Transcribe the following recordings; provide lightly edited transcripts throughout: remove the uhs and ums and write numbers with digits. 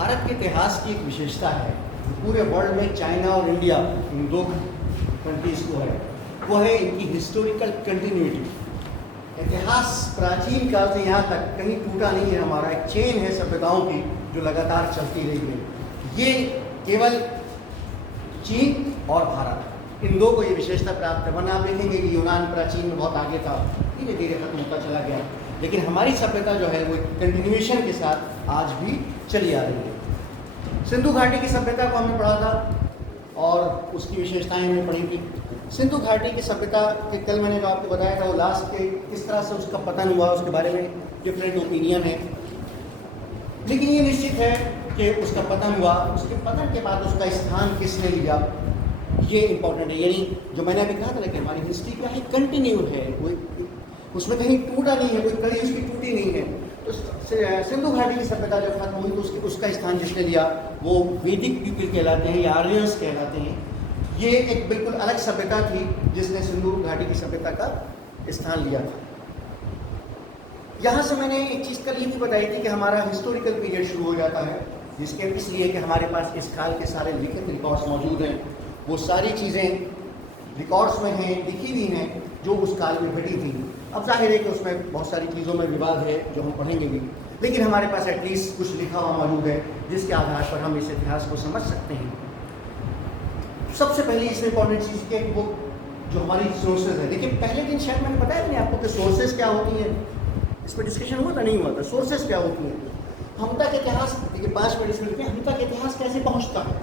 भारत के इतिहास की एक विशेषता है, पूरे वर्ल्ड में चाइना और इंडिया इन दो कंट्रीज़ को है, वो है इनकी हिस्टोरिकल कंटिन्यूटी। इतिहास प्राचीन काल से यहाँ तक कहीं टूटा नहीं है, हमारा एक चेन है सभ्यताओं की जो लगातार चलती रही है। ये केवल चीन और भारत इन दो को ये विशेषता प्राप्त है, वरना आप देखेंगे कि यूनान प्राचीन में बहुत आगे था, धीरे धीरे खत्म होता चला गया, लेकिन हमारी सभ्यता जो है वो कंटिन्यूएशन के साथ आज भी चली आ रही है। सिंधु घाटी की सभ्यता को हमने पढ़ा था और उसकी विशेषताएं हमने पढ़ी थी। सिंधु घाटी की सभ्यता के कल मैंने जो आपको बताया था वो लास्ट के किस तरह से उसका पतन हुआ, उसके बारे में डिफरेंट ओपिनियन है, लेकिन ये निश्चित है कि उसका पतन हुआ। उसके पतन के बाद उसका स्थान किसने लिया, ये इंपॉर्टेंट है। यानी जो मैंने अभी कहा था कि हमारी हिस्ट्री क्या है, कंटिन्यू है, कोई उसमें कहीं टूटा नहीं है, कोई कड़ी उसकी टूटी नहीं है। तो सिंधु घाटी की सभ्यता जब खत्म हुई तो उसका स्थान जिसने लिया वो वैदिक पीपल कहलाते हैं या आर्यंस कहलाते हैं। ये एक बिल्कुल अलग सभ्यता थी जिसने सिंधु घाटी की सभ्यता का स्थान लिया था। यहाँ से मैंने एक चीज़ कल ये भी बताई थी कि हमारा हिस्टोरिकल पीरियड शुरू हो जाता है, जिसके इसलिए कि हमारे पास इस काल के सारे लिखित रिकॉर्ड्स मौजूद हैं, वो सारी चीज़ें रिकॉर्ड्स में हैं, लिखी हुई हैं जो उस काल में घटी थी। अब जाहिर है कि उसमें बहुत सारी चीज़ों में विवाद है जो हम पढ़ेंगे भी, लेकिन हमारे पास एटलीस्ट कुछ लिखा हुआ मौजूद है जिसके आधार पर हम इस इतिहास को समझ सकते हैं। सबसे पहले इसमें इंपॉर्टेंट चीज़ के वो जो हमारी सोर्सेज है, देखिए पहले दिन शायद मैंने बताया नहीं आपको कि सोर्सेज क्या होती हैं, इस पर डिस्कशन हुआ था नहीं हुआ था, सोर्सेज क्या होती हैं। हम तक इतिहास, देखिए 5 मिनट इसमें लिखते हैं, हम तक इतिहास कैसे पहुँचता है।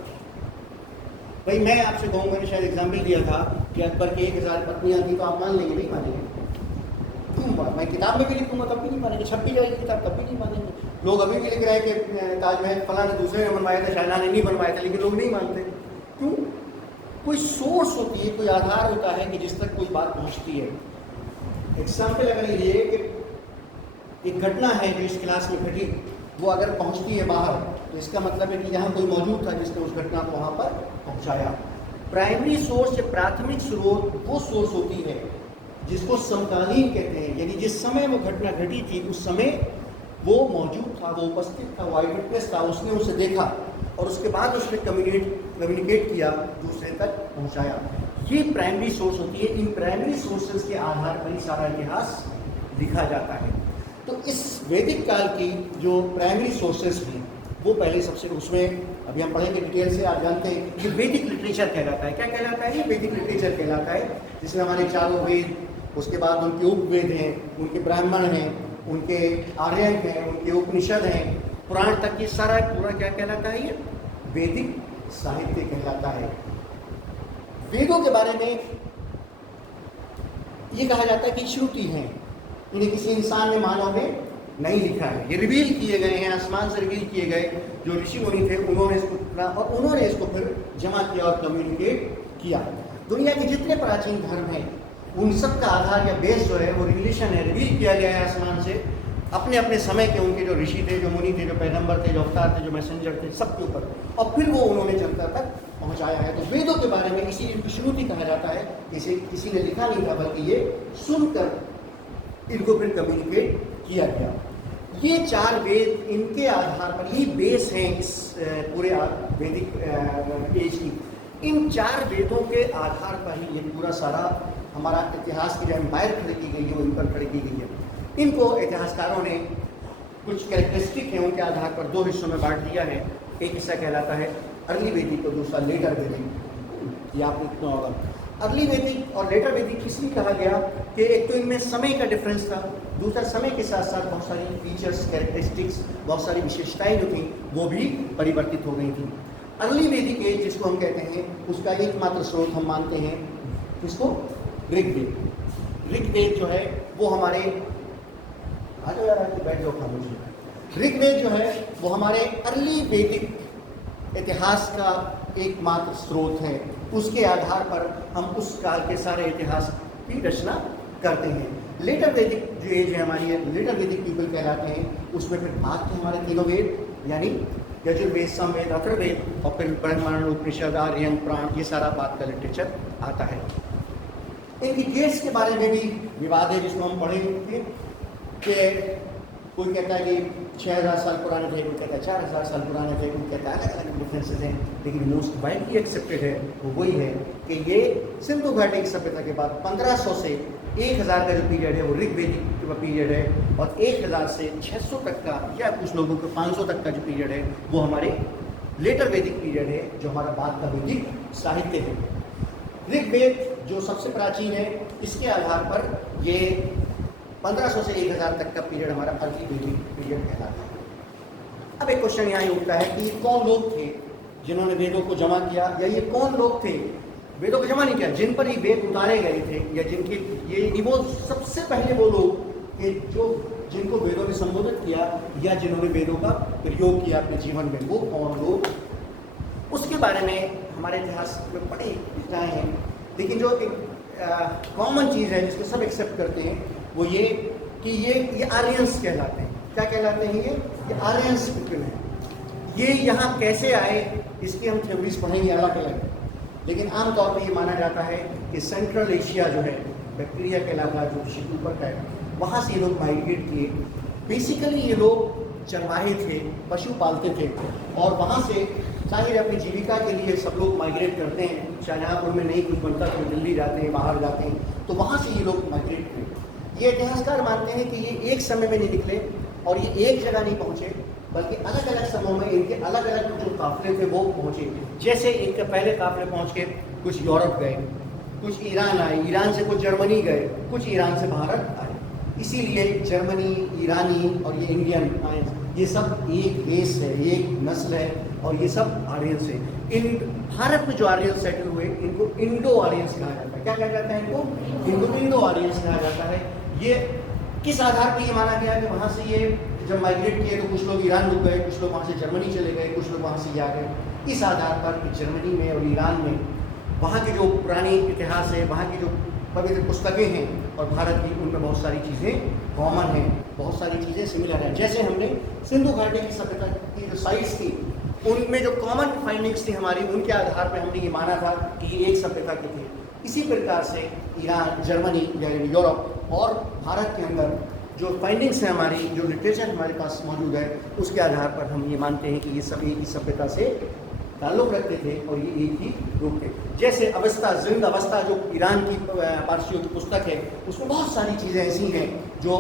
भाई मैं आपसे कहूँ, मैंने शायद एग्जाम्पल दिया था कि अकबर की 1000 पत्नियाँ थी, तो आप मान लेंगे नहीं मानेंगे? क्यों? मैं किताब में भी लिखूंगा तब भी नहीं मानेंगे, छप भी जाएगी किताब तब भी नहीं मानेंगे। लोग अभी भी लिख रहे हैं कि ताजमहल फला ने दूसरे ने बनवाया था, शाहजहां ने नहीं बनवाया था, लेकिन लोग नहीं मानते। क्यों? कोई सोर्स होती है, कोई आधार होता है कि जिस तक कोई बात पहुंचती है। एग्जाम्पल अगर लीजिए कि एक घटना है जो इस क्लास में घटी, वो अगर पहुंचती है बाहर तो इसका मतलब है कि यहाँ कोई मौजूद था जिसने उस घटना को वहाँ पर पहुँचाया। प्राइमरी सोर्स या प्राथमिक स्रोत वो सोर्स होती है जिसको समकालीन कहते हैं, यानी जिस समय वो घटना घटी थी उस समय वो मौजूद था, वो उपस्थित था, वो आई विटनेस था, उसने उसे देखा और उसके बाद उसने कम्युनिकेट किया, दूसरे तक पहुंचाया। ये प्राइमरी सोर्स होती है। इन प्राइमरी सोर्सेज के आधार पर ही सारा इतिहास लिखा जाता है। तो इस वैदिक काल की जो प्राइमरी सोर्सेज हैं वो पहले सबसे, उसमें अभी हम पढ़ेंगे डिटेल से, आप जानते हैं ये वैदिक लिटरेचर कहलाता है। क्या कहलाता है? ये वैदिक लिटरेचर कहलाता है, जिसमें हमारे चारों वेद, उसके बाद उनके उपवेद हैं, उनके ब्राह्मण हैं, उनके आर्यन हैं, उनके उपनिषद हैं, पुराण तक ये सारा पूरा क्या कहलाता है? ये वैदिक साहित्य कहलाता है। वेदों के बारे में ये कहा जाता है कि श्रुति हैं, इन्हें किसी इंसान ने, मानव ने नहीं लिखा है, ये रिवील किए गए हैं, आसमान से रिवील किए गए। जो ऋषि मुनि थे उन्होंने इसको पढ़ा और उन्होंने इसको फिर जमा किया और कम्युनिकेट किया। दुनिया के जितने प्राचीन धर्म हैं उन सब का आधार या बेस जो है वो रिविलेशन है, रिवील किया गया है आसमान से अपने अपने समय के, उनके जो ऋषि थे, जो मुनि थे, जो पैगंबर थे, जो अवतार थे, जो मैसेंजर थे, सबके ऊपर, और फिर वो उन्होंने जनता तक पहुंचाया है। तो वेदों के बारे में इसी इनको श्रुति कहा जाता है, इसे किसी ने लिखा नहीं था बल्कि ये सुनकर इनको फिर कम्युनिकेट किया गया। ये 4 वेद, इनके आधार पर ही बेस हैं इस पूरे वैदिक एज की। इन 4 वेदों के आधार पर ही ये पूरा सारा हमारा इतिहास की जो एम्पायर खड़ी की गई है वो इन पर खड़ी की गई है। इनको इतिहासकारों ने कुछ कैरेक्टरिस्टिक हैं उनके आधार पर 2 हिस्सों में बांट दिया है। एक हिस्सा कहलाता है अर्ली वैदिक और दूसरा लेटर वैदिक। ये आपने सुना होगा। अर्ली वैदिक और लेटर वैदिक इसलिए कहा गया कि एक तो इनमें समय का डिफरेंस था, दूसरा समय के साथ साथ बहुत सारी फीचर्स, कैरेक्टरिस्टिक्स, बहुत सारी विशेषताएं जो थी वो भी परिवर्तित हो गई थी। अर्ली वैदिक एज जिसको हम कहते हैं उसका एकमात्र स्रोत हम मानते हैं इसको ऋग्वेद। ऋग्वेद जो है वो हमारे, आ जाओ यार आके बैठ जाओ खामोशी। ऋग्वेद जो है वो हमारे अर्ली वैदिक इतिहास का एकमात्र स्रोत है। उसके आधार पर हम उस काल के सारे इतिहास की रचना करते हैं। लेटर वैदिक जो एज है हमारी, लेटर वैदिक पीपल कहलाते हैं। उसमें फिर बाद के हमारे 3 वेद यानी यजुर्वेद, सामवेद, अथर्ववेद और फिर ब्राह्मण, उपनिषद, आर्यन, पुराण, ये सारा बात का लिटरेचर आता है। इनकी डेट्स के बारे में भी विवाद है जिसको हम पढ़ेंगे कि कोई कहता है कि 6000 साल पुराने थे, कोई कहता है 4000 साल पुराने थे, कोई कहता है अलग अलग डिफरेंसेस हैं, लेकिन मोस्ट वाइडली एक्सेप्टेड है वो वही है कि ये सिंधु घाटी की सभ्यता के बाद 1500 से 1000 का जो पीरियड है वो ऋग्वेदिक पीरियड है, और 1000 से 600 तक का या कुछ लोगों को 500 तक का जो पीरियड है वो हमारे लेटर वैदिक पीरियड है, जो हमारा बाद का वैदिक साहित्य है। ऋग्वेद जो सबसे प्राचीन है, इसके आधार पर ये 1500 से 1000 तक का पीरियड हमारा अर्ली वैदिक पीरियड कहलाता है। अब एक क्वेश्चन यहाँ उठता है कि कौन लोग थे जिन्होंने वेदों को जमा किया, या ये कौन लोग थे वेदों को जमा नहीं किया, जिन पर ये वेद उतारे गए थे, या जिनके ये वो सबसे पहले वो लोग कि जो जिनको वेदों ने संबोधित किया या जिन्होंने वेदों का प्रयोग किया अपने जीवन में, वो कौन लोग, उसके बारे में हमारे इतिहास में बड़ी विचारें हैं। लेकिन जो एक कॉमन चीज़ है जिसको सब एक्सेप्ट करते हैं वो ये कि ये आर्यंस कहलाते हैं। क्या कहलाते हैं ये आर्यंस पीपल हैं। ये यहाँ कैसे आए इसकी हम थ्योरीज पढ़ेंगे अलग अलग, लेकिन आमतौर पर ये माना जाता है कि सेंट्रल एशिया जो है, बैक्टीरिया के इलाका जो ऊपर का है, वहाँ से ये लोग माइग्रेट किए। बेसिकली ये लोग चरवाहे थे, पशु पालते थे, और वहाँ से जाहिर अपनी जीविका के लिए सब लोग माइग्रेट करते हैं। शाहजहाँपुर में नहीं कुछ बनता तो दिल्ली जाते हैं, बाहर जाते हैं, तो वहाँ से ये लोग माइग्रेट हुए। ये इतिहासकार मानते हैं कि ये एक समय में नहीं निकले और ये एक जगह नहीं पहुँचे, बल्कि अलग अलग समयों में इनके अलग अलग जो काफिले थे वो पहुँचे। जैसे इनके पहले काफिले पहुँच के कुछ यूरोप गए, कुछ ईरान आए, ईरान से कुछ जर्मनी गए, कुछ ईरान से भारत आए। इसीलिए जर्मनी, ईरानी और ये इंडियन आए, ये सब एक रेस है, एक नस्ल है, और ये सब आर्यंस है। इन भारत में जो आर्यंस सेटल हुए इनको इंडो आर्यंस कहा जाता है। क्या कहा जाता है इनको? इंडो आर्यंस कहा जाता है। ये किस आधार पर ये माना गया कि वहाँ से ये जब माइग्रेट किए तो कुछ लोग ईरान रुक गए, कुछ लोग वहाँ से जर्मनी चले गए, कुछ लोग वहाँ से ये आ गए। इस आधार पर कि जर्मनी में और ईरान में वहाँ के जो पुरानी इतिहास है, वहाँ की जो पवित्र पुस्तकें हैं और भारत की, उनमें बहुत सारी चीज़ें कॉमन हैं, बहुत सारी चीज़ें सिमिलर हैं। जैसे हमने सिंधु घाटी की सभ्यता की जो साइट्स थी, उनमें जो कॉमन फाइंडिंग्स थी हमारी, उनके आधार पर हमने ये माना था कि ये एक सभ्यता के थे। इसी प्रकार से ईरान, जर्मनी यानी यूरोप और भारत के अंदर जो फाइंडिंग्स हैं हमारी, जो लिटरेचर हमारे पास मौजूद है, उसके आधार पर हम ये मानते हैं कि ये सब एक ही सभ्यता से ताल्लुक़ रखते थे और ये एक ही लोग थे। जैसे अवस्था, जिंद अवस्था जो ईरान की पारसियों की पुस्तक है, उसमें बहुत सारी चीज़ें ऐसी हैं जो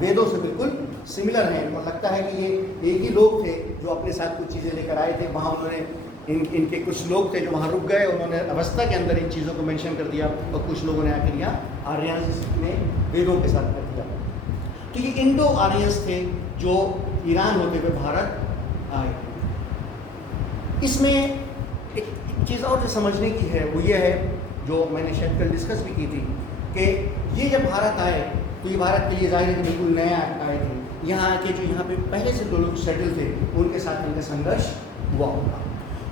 वेदों से बिल्कुल सिमिलर हैं, और लगता है कि ये एक ही लोग थे जो अपने साथ कुछ चीज़ें लेकर आए थे। वहाँ उन्होंने इनके कुछ लोग थे जो वहाँ रुक गए, उन्होंने अवस्था के अंदर इन चीज़ों को मेंशन कर दिया, और कुछ लोगों ने आकर यहाँ आर्यंस में वेदों के साथ कर दिया। तो ये इंडो आर्यंस थे जो ईरान होते हुए भारत आए। इसमें एक चीज़ और जो समझने की है वो ये है, जो मैंने शायद कल डिस्कस भी की थी, कि ये जब भारत आए तो ये भारत के लिए जाहिर है कि बिल्कुल नया आए थे। यहाँ आके जो यहाँ पे पहले से जो लोग सेटल थे, उनके साथ इनका संघर्ष हुआ होगा,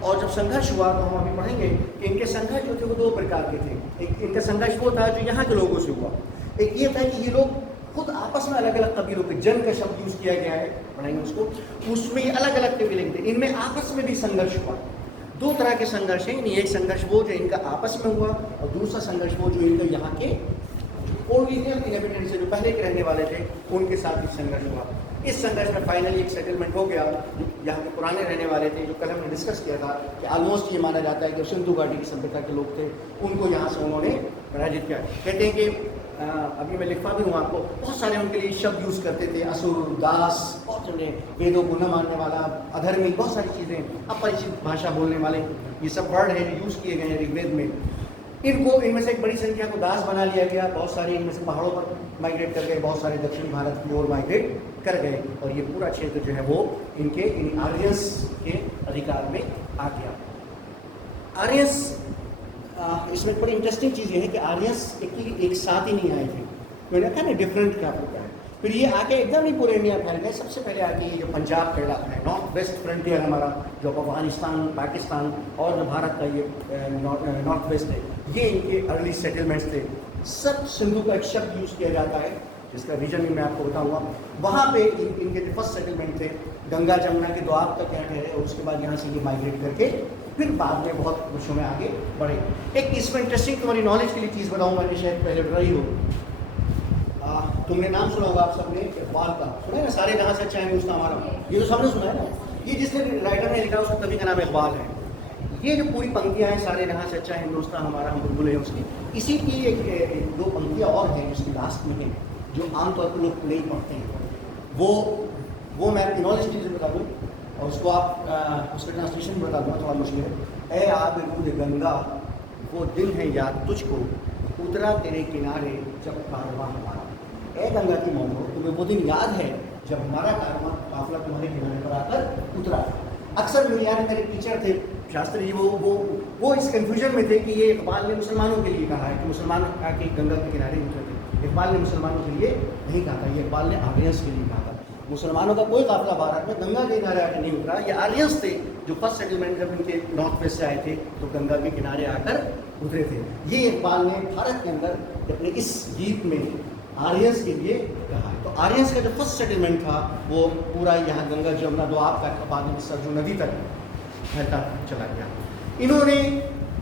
और जब संघर्ष हुआ तो हम अभी पढ़ेंगे कि इनके संघर्ष जो थे वो दो प्रकार के थे। एक इनका संघर्ष वो था जो यहाँ के लोगों से हुआ, एक ये था कि ये लोग खुद आपस में अलग अलग कबीलों के, जन का शब्द यूज़ किया गया है, पढ़ेंगे उसको, उसमें ये अलग अलग कबीले थे, इनमें आपस में भी संघर्ष हुआ। दो तरह के संघर्ष हैं, एक संघर्ष वो जो इनका आपस में हुआ, और दूसरा संघर्ष वो जो इनका यहाँ के ओरिजिनल इनहेबिटेंट्स से, जो पहले के रहने वाले थे, उनके साथ भी संघर्ष हुआ। इस संघर्ष में फाइनली एक सेटलमेंट हो गया। यहाँ के पुराने रहने वाले थे, जो कल हमने डिस्कस किया था, कि ऑलमोस्ट ये माना जाता है कि सिंधु घाटी की सभ्यता के लोग थे, उनको यहाँ से उन्होंने पराजित किया। कहते हैं कि अभी मैं लिखवा भी हूँ आपको, बहुत सारे उनके लिए शब्द यूज़ करते थे, असुर, दास, बहुत सारे, वेदों को न मानने वाला, अधर्मी, बहुत सारी चीज़ें, अपरिचित भाषा बोलने वाले, ये सब वर्ड है जो यूज़ किए गए हैं ऋग्वेद में। इनमें से एक बड़ी संख्या को दास बना लिया गया। बहुत सारे इनमें से पहाड़ों पर माइग्रेट कर गए, बहुत सारे दक्षिणी भारत की ओर माइग्रेट कर गए, और ये पूरा क्षेत्र जो है वो इन आर्यंस के अधिकार में आ गया। आर्यंस, इसमें बड़ी इंटरेस्टिंग चीज़ ये है कि आर्यंस एक साथ ही नहीं आए थे, मैंने कहा ना डिफरेंट क्या होता है। फिर ये आके एकदम ही पूरे इंडिया फैल गए। सबसे पहले आके ये जो पंजाब का इलाका है, नॉर्थ वेस्ट फ्रंटियर हमारा, जो अफगानिस्तान, पाकिस्तान और जो भारत का ये नॉर्थ वेस्ट है, ये इनके अर्ली सेटलमेंट्स थे। सब सिंधु का एक शब्द यूज़ किया जाता है जिसका रीजन भी मैं आपको बताऊंगा। वहाँ पे इनके जो फर्स्ट सेटलमेंट थे, गंगा जमुना के द्वार तक यहाँ ठहरे, और उसके बाद यहाँ से ये माइग्रेट करके फिर बाद में बहुत वर्षों में आगे बढ़े। एक इसमें इंटरेस्टिंग तुम्हारी नॉलेज के लिए चीज़ बताऊँगा, कि शायद पहले रही हो। तुमने नाम सुना होगा आप सबने इकबाल का, सुना है ना, सारे जहाँ से अच्छा है हिंदुस्तान हमारा, ये तो सबने सुना है ना। ये जिसने राइटर ने लिखा उसका कवि का नाम इकबाल है। ये जो पूरी पंक्तियाँ हैं, सारे जहाँ से अच्छा है हिंदुस्तान हमारा, हम बुलबुल हैं उसकी, इसी की एक दो पंक्तियाँ और हैं जिसकी लास्ट में है, जो आमतौर पर लोग नहीं पढ़ते हैं। वो मैं आपकी नॉलेज के लिए बता दूँ और उसको आप उसका ट्रांसलेशन बता दूँगा, थोड़ा मुश्किल है। ए आब रूद गंगा, वो दिन है याद तुझको, उतरा तेरे किनारे जब कारवां हमारा। ए गंगा की मौत, तुम्हें वो दिन याद है जब हमारा कारवां काफिला तुम्हारे किनारे पर आकर उतरा। अक्सर यार मेरे टीचर थे शास्त्री जी, वो इस कन्फ्यूजन में थे कि ये इकबाल ने मुसलमानों के लिए कहा है कि मुसलमान आके गंगा के किनारे उतरे थे। इकबाल ने मुसलमानों के लिए नहीं कहा था, ये इकबाल ने आर्यंस के लिए कहा था। मुसलमानों का कोई काफिला भारत में गंगा के किनारे आकर नहीं उतरा। ये आर्यंस थे जो फर्स्ट सेटलमेंट जब इनके नॉर्थ वेस्ट से आए थे तो गंगा के किनारे आकर उतरे थे। ये इकबाल ने भारत के अंदर अपने इस गीत में आर्यंस के लिए कहा है। तो आर्यंस का जो फर्स्ट सेटलमेंट था वो पूरा यहाँ गंगा जमुना दोआब का बाद में सरजू नदी तक फैलता चला गया। इन्होंने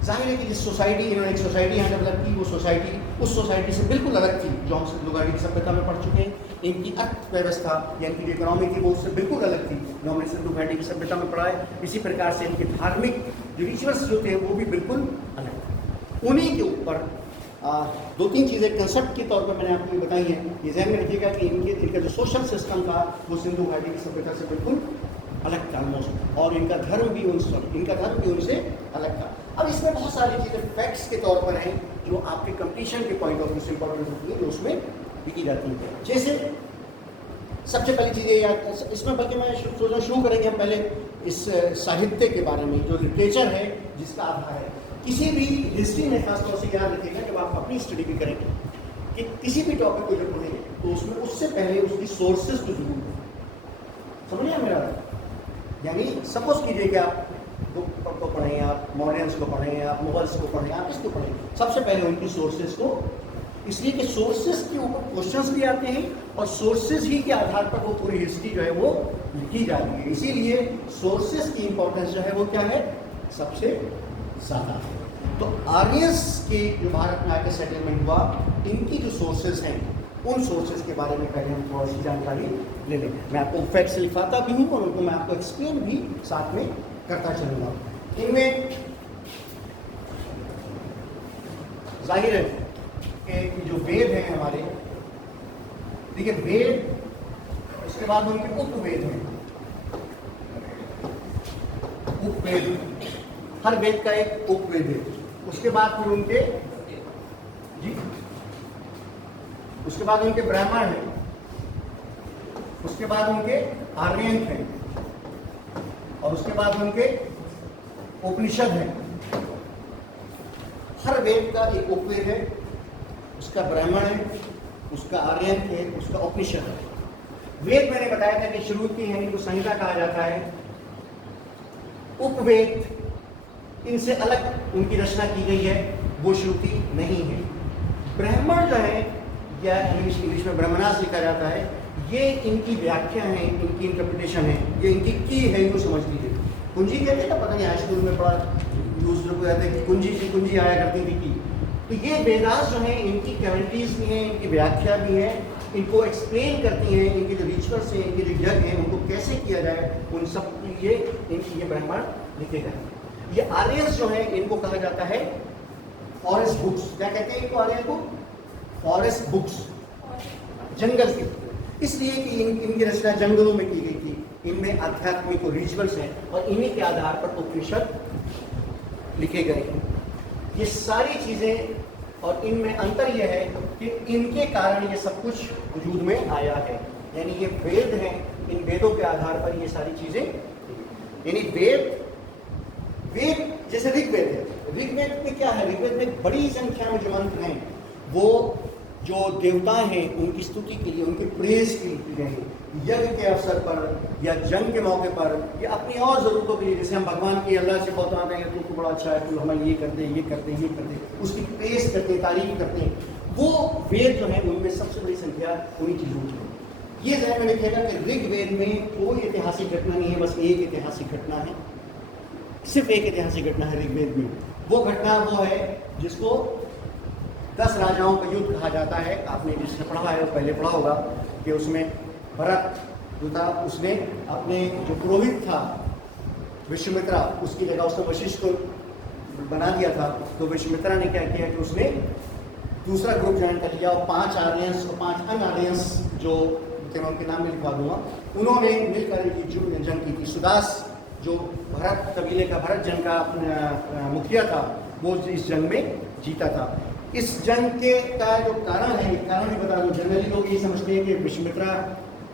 जाहिर है कि जिस सोसाइटी, इन्होंने एक सोसाइटी यहाँ डेवलप की, वो सोसाइटी उस सोसाइटी से बिल्कुल अलग थी जो हम सिंधु घाटी की सभ्यता में पढ़ चुके हैं। इनकी अर्थव्यवस्था या इनकी जो इकोनॉमी थी वो उससे बिल्कुल अलग थी जो हमने सिंधु घाटी की सभ्यता में पढ़ा है। इसी प्रकार से इनके धार्मिक जो रिचुअल्स जो थे वो भी बिल्कुल अलग थे। उन्हीं के ऊपर दो तीन चीज़ें कंसेप्ट के तौर पर मैंने आपको बताई हैं। ये ध्यान में रखिएगा कि इनका जो सोशल सिस्टम था वो सिंधु घाटी की सभ्यता से बिल्कुल अलग था ऑलमोस्ट, और इनका धर्म भी उनसे अलग था। अब इसमें बहुत सारी चीज़ें फैक्ट्स के तौर पर हैं जो आपके कंपटीशन के पॉइंट ऑफ व्यू से इंपॉर्टेंट होती है, जो उसमें लिखी जाती है। जैसे सबसे पहली चीज़ें याद इसमें, बल्कि मैं सोचना शुरू करेंगे हम पहले इस साहित्य के बारे में, जो लिटरेचर है जिसका आधार है। किसी भी हिस्ट्री में खासतौर से याद रखिएगा जब आप अपनी स्टडी भी करेंगे कि किसी भी टॉपिक को जब पढ़ेंगे तो उसमें उससे पहले उसकी सोर्सेज को जरूर समझिए मेरा। यानी सपोज कीजिए कि आप बुक को पढ़ें, आप मॉडर्न्स को पढ़ें, आप मुगल्स को पढ़ें, आप इसको पढ़ें, सबसे पहले उनकी सोर्सेज को, इसलिए कि सोर्सेज के ऊपर क्वेश्चंस भी आते हैं और सोर्सेज ही के आधार पर वो पूरी हिस्ट्री जो है वो लिखी जाती है। इसीलिए सोर्सेज की इंपॉर्टेंस जो है वो क्या है, सबसे ज़्यादा। तो आर्यंस की जो भारत में आके सेटलमेंट हुआ, इनकी जो सोर्सेज हैं उन सोर्सेज के बारे में पहले हम थोड़ी सी जानकारी ले लें। मैं आपको फैक्ट्स लिखवाता भी हूँ और उनको मैं आपको एक्सप्लेन भी साथ में करता चलूँगा। इनमें जाहिर है कि जो वेद हैं हमारे, देखिए वेद, उसके बाद उनके उपवेद हैं। उपवेद, हर वेद का एक उपवेद है। उसके बाद फिर उनके जी, उसके बाद उनके ब्राह्मण हैं, उसके बाद उनके आर्यन हैं, और उसके बाद उनके उपनिषद हैं। हर वेद का एक उपवेद है, उसका ब्राह्मण है, उसका आर्यन है, उसका उपनिषद है। वेद मैंने बताया था कि श्रुति है, इनको संहिता कहा जाता है। उपवेद, इनसे अलग उनकी रचना की गई है, वो श्रुति नहीं है। ब्राह्मण जो है, या इंग्लिश में ब्रह्मणास लिखा जाता है, ये इनकी व्याख्या है, इनकी इंटरप्रिटेशन है, ये इनकी की है, इनको समझ लीजिए। कुंजी कहते हैं ना, पता नहीं हाई स्कूल में पढ़ा, दूसरों को कहते हैं कि कुंजी से कुंजी आया करती थी की। तो ये वेदास जो है इनकी कमेंट्रीज भी हैं, इनकी व्याख्या भी है, इनको एक्सप्लेन करती हैं, इनके जो रिचुअल्स हैं, इनके जो यज्ञ हैं, उनको कैसे किया जाए, उन सब के लिए इनकी ये ब्राह्मण लिखे गए। ये आर्यंस जो है इनको कहा जाता है फॉरेस्ट बुक्स। क्या कहते हैं इनको, आर्यन को? फॉरेस्ट बुक्स, जंगल की, इसलिए कि इनकी रचना जंगलों में की गई थी। इनमें आध्यात्मिक और रिचुअल्स हैं और इन्हीं के आधार पर उपनिषद लिखे गए हैं। ये सारी चीज़ें, और इनमें अंतर यह है कि इनके कारण ये सब कुछ वजूद में आया है। यानी ये वेद हैं, इन वेदों के आधार पर ये सारी चीज़ें, यानी वेद जैसे ऋग्वेद है। ऋग्वेद में क्या है, ऋग्वेद में बड़ी संख्या में जो मंत्र हैं वो जो देवता हैं उनकी स्तुति के लिए, उनके प्रेज के लिए हैं, यज्ञ के अवसर पर या जंग के मौके पर या अपनी और ज़रूरतों के लिए। जैसे हम भगवान की अल्लाह से बहुत आते हैं, तू बड़ा अच्छा है, तू हमें ये कर दे, ये कर दे, ये कर दे, उसकी प्रेज करते हैं, तारीफ करते हैं। वो वेद जो है उनमें सबसे बड़ी संख्या उन्हीं चीज़ों की है। ये ध्यान में रखिएगा कि ऋग्वेद में कोई ऐतिहासिक घटना नहीं है, बस एक ऐतिहासिक घटना है, सिर्फ एक ऐतिहासिक घटना है ऋग्वेद में। वो घटना वो है जिसको 10 राजाओं का युद्ध कहा जाता है। आपने जिसने पढ़ा है वो पहले पढ़ा होगा कि उसमें भरत जो था उसने अपने जो पुरोहित था विश्वामित्रा, उसकी जगह उसने वशिष्ठ को बना दिया था। तो विश्वामित्रा ने क्या किया कि उसने दूसरा ग्रुप ज्वाइन कर लिया और 5 आर्यंस और 5 अनआर्यंस जो मैं उनके नाम में लिखवा दूंगा, उन्होंने मिलकर जंग की थी। सुदास जो भरत कबीले का, भरत जंग का मुखिया था, वो इस जंग में जीता था। इस जंग के का जो कारण है, कारण भी बता दूं। जनरली लोग ये समझते हैं कि विश्वामित्रा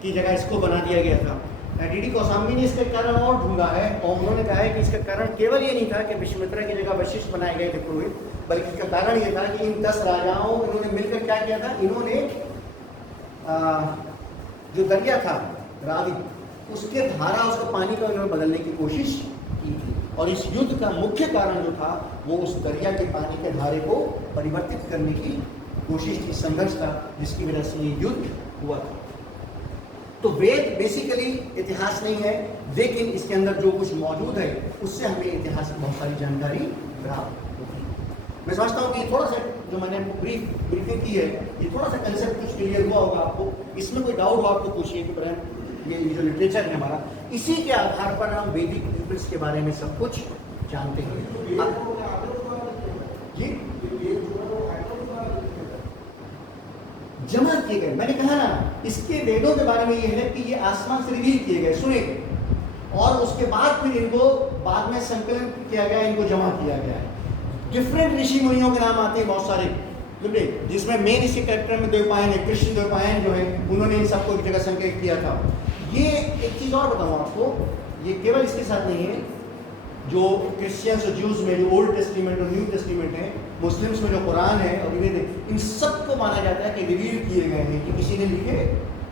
की जगह इसको बना दिया गया था। डीडी गोस्वामी ने इसका कारण और ढूंढा है और उन्होंने कहा है कि इसका कारण केवल ये नहीं था कि विश्वामित्रा की जगह वशिष्ठ बनाए गए थे पुरोहित, बल्कि इसका कारण ये था कि इन 10 राजाओं इन्होंने मिलकर क्या किया था, इन्होंने जो दरिया था रावी, उसके धारा, उसको पानी का इन्होंने बदलने की कोशिश की थी। और इस युद्ध का मुख्य कारण जो था वो उस दरिया के पानी के धारे को परिवर्तित करने की कोशिश थी, संघर्ष था, जिसकी वजह से ये युद्ध हुआ था। तो वेद बेसिकली इतिहास नहीं है, लेकिन इसके अंदर जो कुछ मौजूद है उससे हमें इतिहास की बहुत सारी जानकारी प्राप्त होती है। मैं समझता हूँ कि थोड़ा सा जो मैंने ब्रीफिंग की है, ये थोड़ा सा कंसेप्ट कुछ क्लियर हुआ होगा आपको। इसमें कोई डाउट हो आप तो पूछिए कि ब्रह्म ये जो लिटरेचर है हमारा, इसी के आधार पर हम वैदिक पीपल्स के बारे में सब कुछ जानते हैं। जी जमा किए गए, मैंने कहा ना, इसके वेदों के बारे में ये है कि ये आसमान से रिवील किए गए, सुने, और उसके बाद फिर इनको बाद में संकलन किया गया, इनको जमा किया गया है। डिफरेंट ऋषि मुनियों के नाम आते हैं बहुत सारे, जिसमें मेन इसी कैरेक्टर में देवपायन है, कृष्ण देवपायन जो है, उन्होंने इन सबको एक जगह संकलित किया था। ये एक चीज और बताऊं आपको, ये केवल इसके साथ नहीं है, जो क्रिश्चियंस और ज्यूज में जो ओल्ड टेस्टिमेंट और न्यू टेस्टिमेंट है, मुस्लिम्स में जो कुरान है और इन सबको माना जाता है कि रिवील किए गए हैं, कि किसी ने लिखे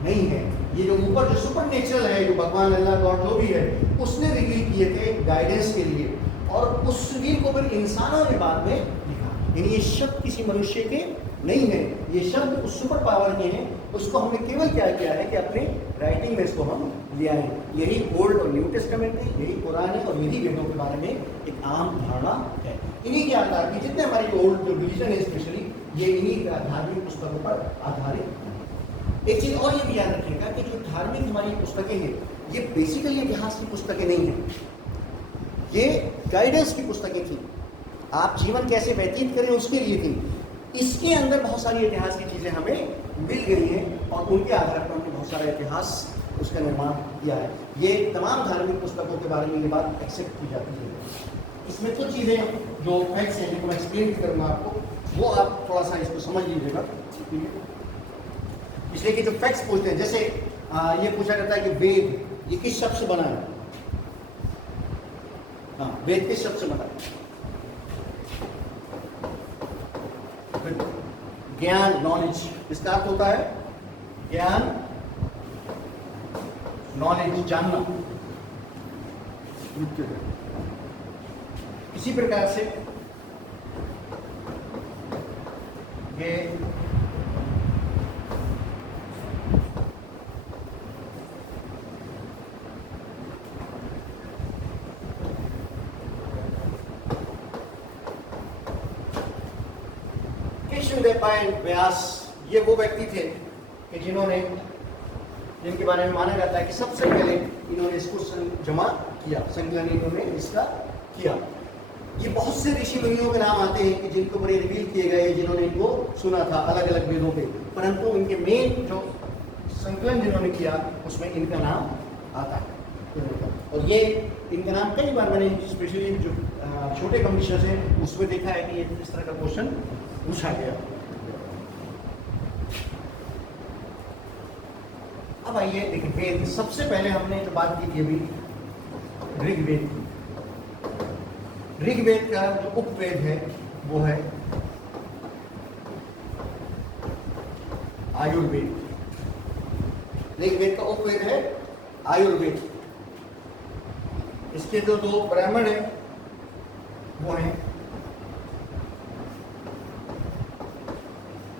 नहीं है। ये जो ऊपर जो सुपर नेचुरल है, जो भगवान अल्लाह गॉड जो भी है, उसने रिवील किए थे गाइडेंस के लिए, और उस रिवील को फिर इंसानों ने बाद में लिखा। यानी ये शब्द किसी मनुष्य के नहीं है, ये शब्द उस सुपर पावर के हैं। उसको हमने केवल क्या किया है कि अपने राइटिंग में इसको हम ले आए। यही ओल्ड और न्यू टेस्टामेंट है, यही कुरान है, और यही वेदों के बारे में एक आम धारणा है। इन्हीं के आधार की जितने हमारी ओल्ड जो रिलीजन है स्पेशली, ये इन्हीं धार्मिक पुस्तकों पर आधारित है। एक चीज और ये भी याद रखिएगा कि जो धार्मिक हमारी पुस्तकें हैं, ये बेसिकली इतिहास की पुस्तकें नहीं है, ये गाइडेंस की पुस्तकें थी। आप जीवन कैसे व्यतीत करें उसके लिए थी। इसके अंदर बहुत सारी इतिहास की चीजें हमें मिल गई हैं और उनके आधार पर हमने बहुत सारा इतिहास उसका निर्माण किया है। ये तमाम धार्मिक पुस्तकों के बारे में ये बात एक्सेप्ट की जाती है। इसमें कुछ चीज़ें जो फैक्ट्स हैं जिनको मैं एक्सप्लेन भी करूँगा आपको, वो आप थोड़ा सा इसको समझ लीजिएगा। इसलिए कि जो फैक्ट्स पूछते हैं, जैसे ये पूछा जाता है कि वेद ये किस शब्द से बना है। हाँ, वेद किस शब्द से बना है? ज्ञान, नॉलेज, इसका अर्थ होता है ज्ञान, नॉलेज, जानना। इसी प्रकार से ये कृष्णदेवपायन व्यास, ये वो व्यक्ति थे कि जिनके बारे में माना जाता है कि सबसे पहले इन्होंने इसको जमा किया, संकलन इन्होंने इसका किया। ये बहुत से ऋषि मुनियों के नाम आते हैं कि जिनको बड़े रिवील किए गए, जिन्होंने इनको सुना था अलग अलग वेदों पे, परंतु इनके मेन जो संकलन जिन्होंने किया उसमें इनका नाम आता है। और ये इनका नाम कई बार मैंने स्पेशली जो छोटे कमीशन है उसमें देखा है कि ये इस तरह का क्वेश्चन पूछा गया। अब आइए देखिए वेद। सबसे पहले हमने जो बात की थी अभी ऋग्वेद की। ऋग्वेद का जो उपवेद है वो है आयुर्वेद। ऋग्वेद का उपवेद है आयुर्वेद। इसके जो दो ब्राह्मण हैं वो हैं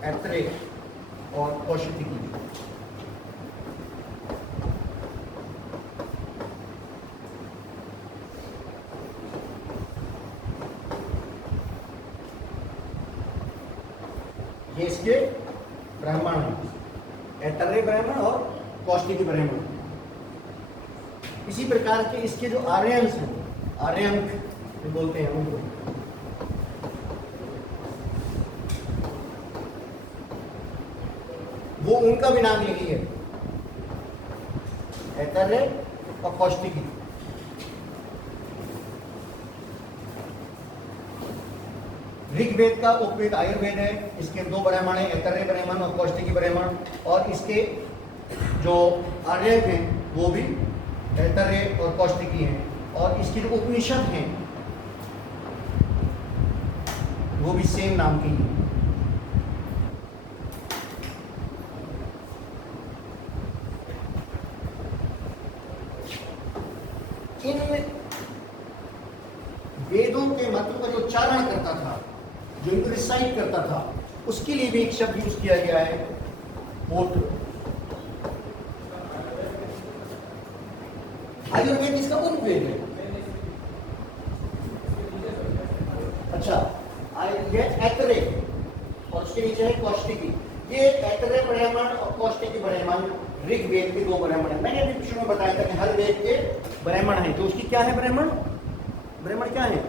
ऐत्रेय और कौशिकी। ये इसके ब्राह्मण हैं, ऐतरेय ब्राह्मण और कौशिकी ब्राह्मण। इसी प्रकार के इसके जो आर्यंस हैं, आर्यंक जो बोलते हैं उनको, वो उनका भी नाम यही है, ऐतरेय और कौशिकी। ऋग्वेद का उपवेद आयुर्वेद है, इसके दो ब्राह्मण हैं, ऐतरेय ब्राह्मण और कौशिकी ब्राह्मण, और इसके जो आर्यक हैं वो भी ऐतरेय और कौशिकी हैं, और इसकी जो उपनिषद हैं वो भी सेम नाम की हैं। इन वेदों के मंत्र का जो उच्चारण करता था, जो इनको रिसाइट करता था, उसके लिए भी एक शब्द यूज किया गया है, होत्र। आयुर्वेद इसका कौन वेद है? अच्छा, ये ऐतरेय और उसके नीचे है कौशिकी। ये ऐतरेय ब्राह्मण और कौशिकी ब्राह्मण ऋग्वेद के दो ब्राह्मण हैं। मैंने अभी शुरू में बताया था कि हर वेद के ब्राह्मण हैं, तो उसकी क्या है ब्राह्मण? ब्राह्मण क्या है?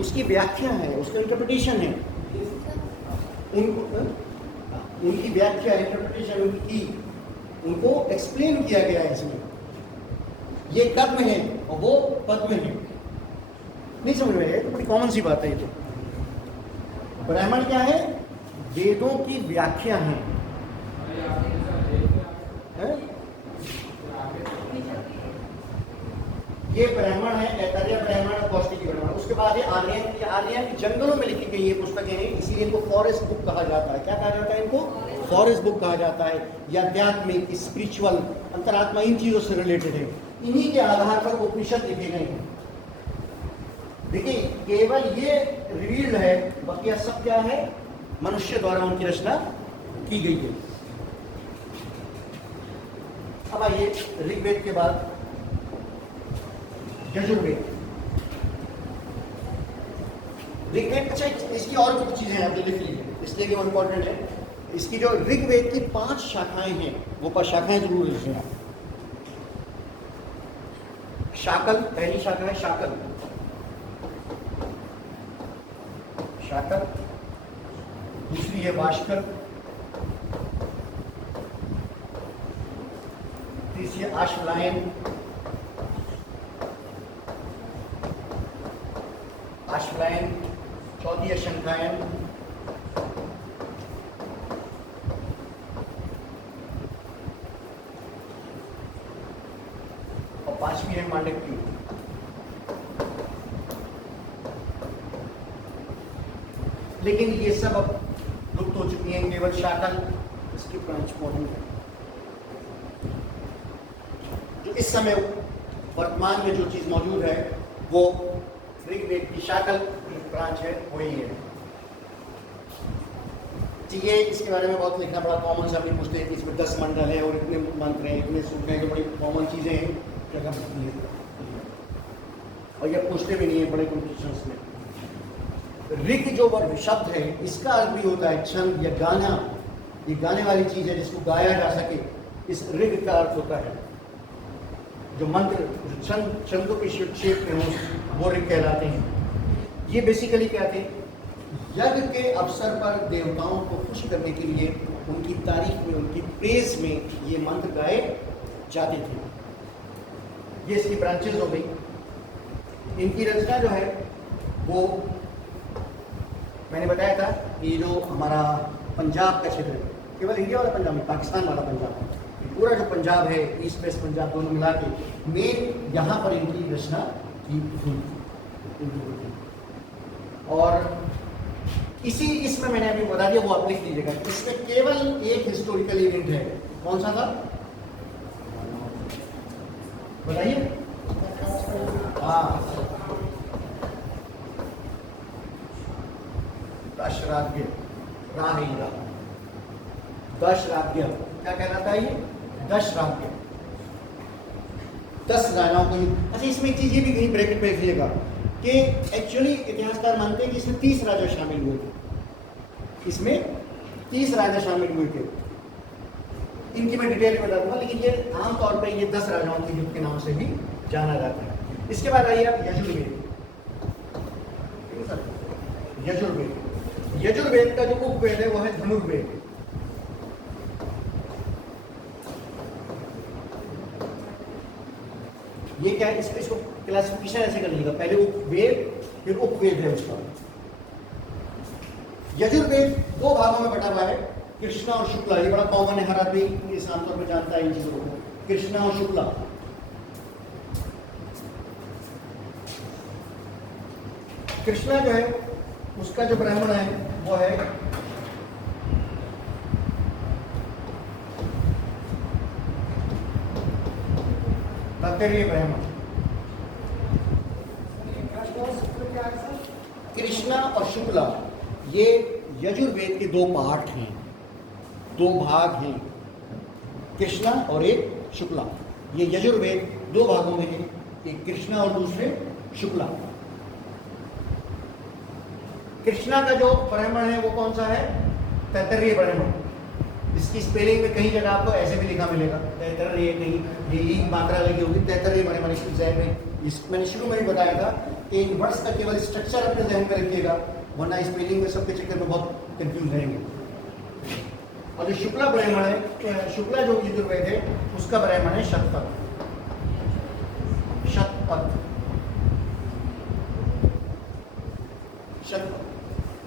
उसकी व्याख्या है, उसका इंटरप्रिटेशन है, उनकी व्याख्या इंटरप्रिटेशन उनकी, उनको एक्सप्लेन किया गया है इसमें। ये कर्म है और वो पद्म है। नहीं समझ में आया? तो बड़ी कॉमन सी बात है ये तो। ब्राह्मण क्या है? वेदों की व्याख्या है, ये ब्राह्मण है, ऐतरेय ब्राह्मण और कौशिकी ब्राह्मण। उसके बाद ये आर्यन। आर्यन जंगलों में लिखी गई ये पुस्तकें हैं, इसीलिए इनको फॉरेस्ट बुक कहा जाता है। क्या कहा जाता है इनको? फॉरेस्ट बुक कहा जाता है। या आध्यात्मिक, स्पिरिचुअल, अंतरात्मा, इन चीजों से रिलेटेड है। इन्हीं के आधार पर उपनिषद लिखे गए हैं। देखिए, केवल ये रिवील्ड है, बाकी सब क्या है? मनुष्य द्वारा उनकी रचना की गई है। अब आइए ऋग्वेद के बाद यजुर्वेद। ऋग्वेद, अच्छा इसकी और भी चीजें हैं, आपने लिख लीजिए इसलिए कि वो इंपॉर्टेंट है। इसकी जो ऋग्वेद की 5 शाखाएं हैं, वो 5 शाखाएं जरूर लिखिए। शाकल पहली शाखा है, शाकल। शाकल दूसरी है वाष्कल, तीसरी है आश्वलायन, आश्वलायन, चौथी है शंखायन, और 5वीं है मांडक्य। लेकिन ये सब अब लुप्त हो चुकी हैं, केवल शाकल इसकी ब्रांच मौजूद है। जो इस समय वर्तमान में जो चीज मौजूद है वो ऋग्वेद की शाकल ब्रांच है, वही है। ये इसके बारे में बहुत लिखना बड़ा कॉमन सा, भी पूछते हैं कि इसमें 10 मंडल है और इतने मंत्र हैं, इतने सूत्र हैं, जो बड़ी कॉमन चीजें हैं, जगह सकती है। और ये पूछते भी नहीं है बड़े कॉम्पिटिशन्स में। ऋग जो वर्ड शब्द है, इसका अर्थ भी होता है छंद या गाना। ये गाने वाली चीज है जिसको गाया जा सके, इस ऋग का अर्थ होता है। जो मंत्र छंदों के शेप में हो वो ऋग कहलाते हैं। ये बेसिकली क्या थे? यज्ञ के अवसर पर देवताओं को खुश करने के लिए उनकी तारीफ में, उनकी प्रेज में ये मंत्र गाए जाते थे। ये इसकी ब्रांचेज हो गई। इनकी रचना जो है वो मैंने बताया था कि जो हमारा पंजाब का क्षेत्र है, केवल इंडिया वाला पंजाब नहीं, पाकिस्तान वाला पंजाब, पूरा जो पंजाब है, ईस्ट वेस्ट पंजाब दोनों मिला के मेन यहाँ पर इनकी रचना की हुई। और इसी इसमें मैंने अभी बता दिया, वो आप लिख लीजिएगा। इसमें केवल एक हिस्टोरिकल इवेंट है। कौन सा था बताइए? हाँ, दशराज्ञ। दशराज्ञ क्या कहलाता है? ये दशराज्ञ, 10 राजाओं को। अच्छा, इसमें एक चीज ये भी कहीं ब्रैकेट में लिखिएगा कि एक्चुअली इतिहासकार मानते हैं कि इसमें 30 राजा शामिल हुए थे। इसमें 30 राजा शामिल हुए थे। इनकी मैं डिटेल में बता दूंगा, लेकिन ये आमतौर पर ये 10 राजाओं के युग के नाम से भी जाना जाता है। इसके बाद आइए आप यजुर्वेद। यजुर्वेद, यजुर्वेद का जो उपवेद है वो है धनुर्वेद। ये क्या है, इसको क्लासिफिकेशन ऐसे कर लीजिएगा, पहले उपवेद फिर उपवेद है उसका। यजुर्वेद 2 भागों में बटा हुआ है, कृष्णा और शुक्ला। ये बड़ा कॉमन है, हर आदमी इस आमतौर पर जानता है इन चीजों को, कृष्णा और शुक्ला। कृष्णा जो है उसका जो ब्राह्मण है वो है तैत्तरीय ब्राह्मण। कृष्णा और शुक्ला ये यजुर्वेद के 2 पार्ट हैं, 2 भाग हैं, कृष्णा और एक शुक्ला। ये यजुर्वेद 2 भागों में है, एक कृष्णा और दूसरे शुक्ला। कृष्णा का जो ब्राह्मण है वो कौन सा है, तैत्तरीय ब्राह्मण। इसकी स्पेलिंग में कहीं जगह आपको ऐसे भी लिखा मिलेगा, तैत्तरीय, कहीं ये मात्रा लगी होगी, तैत्तरीय ब्राह्मण। इसकी जहन में मैंने शुरू में ही बताया था कि इन वर्ड्स का केवल स्ट्रक्चर अपने जहन में रखिएगा, वरना स्पेलिंग में सबके चक्कर में बहुत कंफ्यूज रहेंगे। और जो शुक्ला ब्राह्मण है, शुक्ला जो यजुर्वेद है उसका ब्राह्मण है शतपथ। शतपथ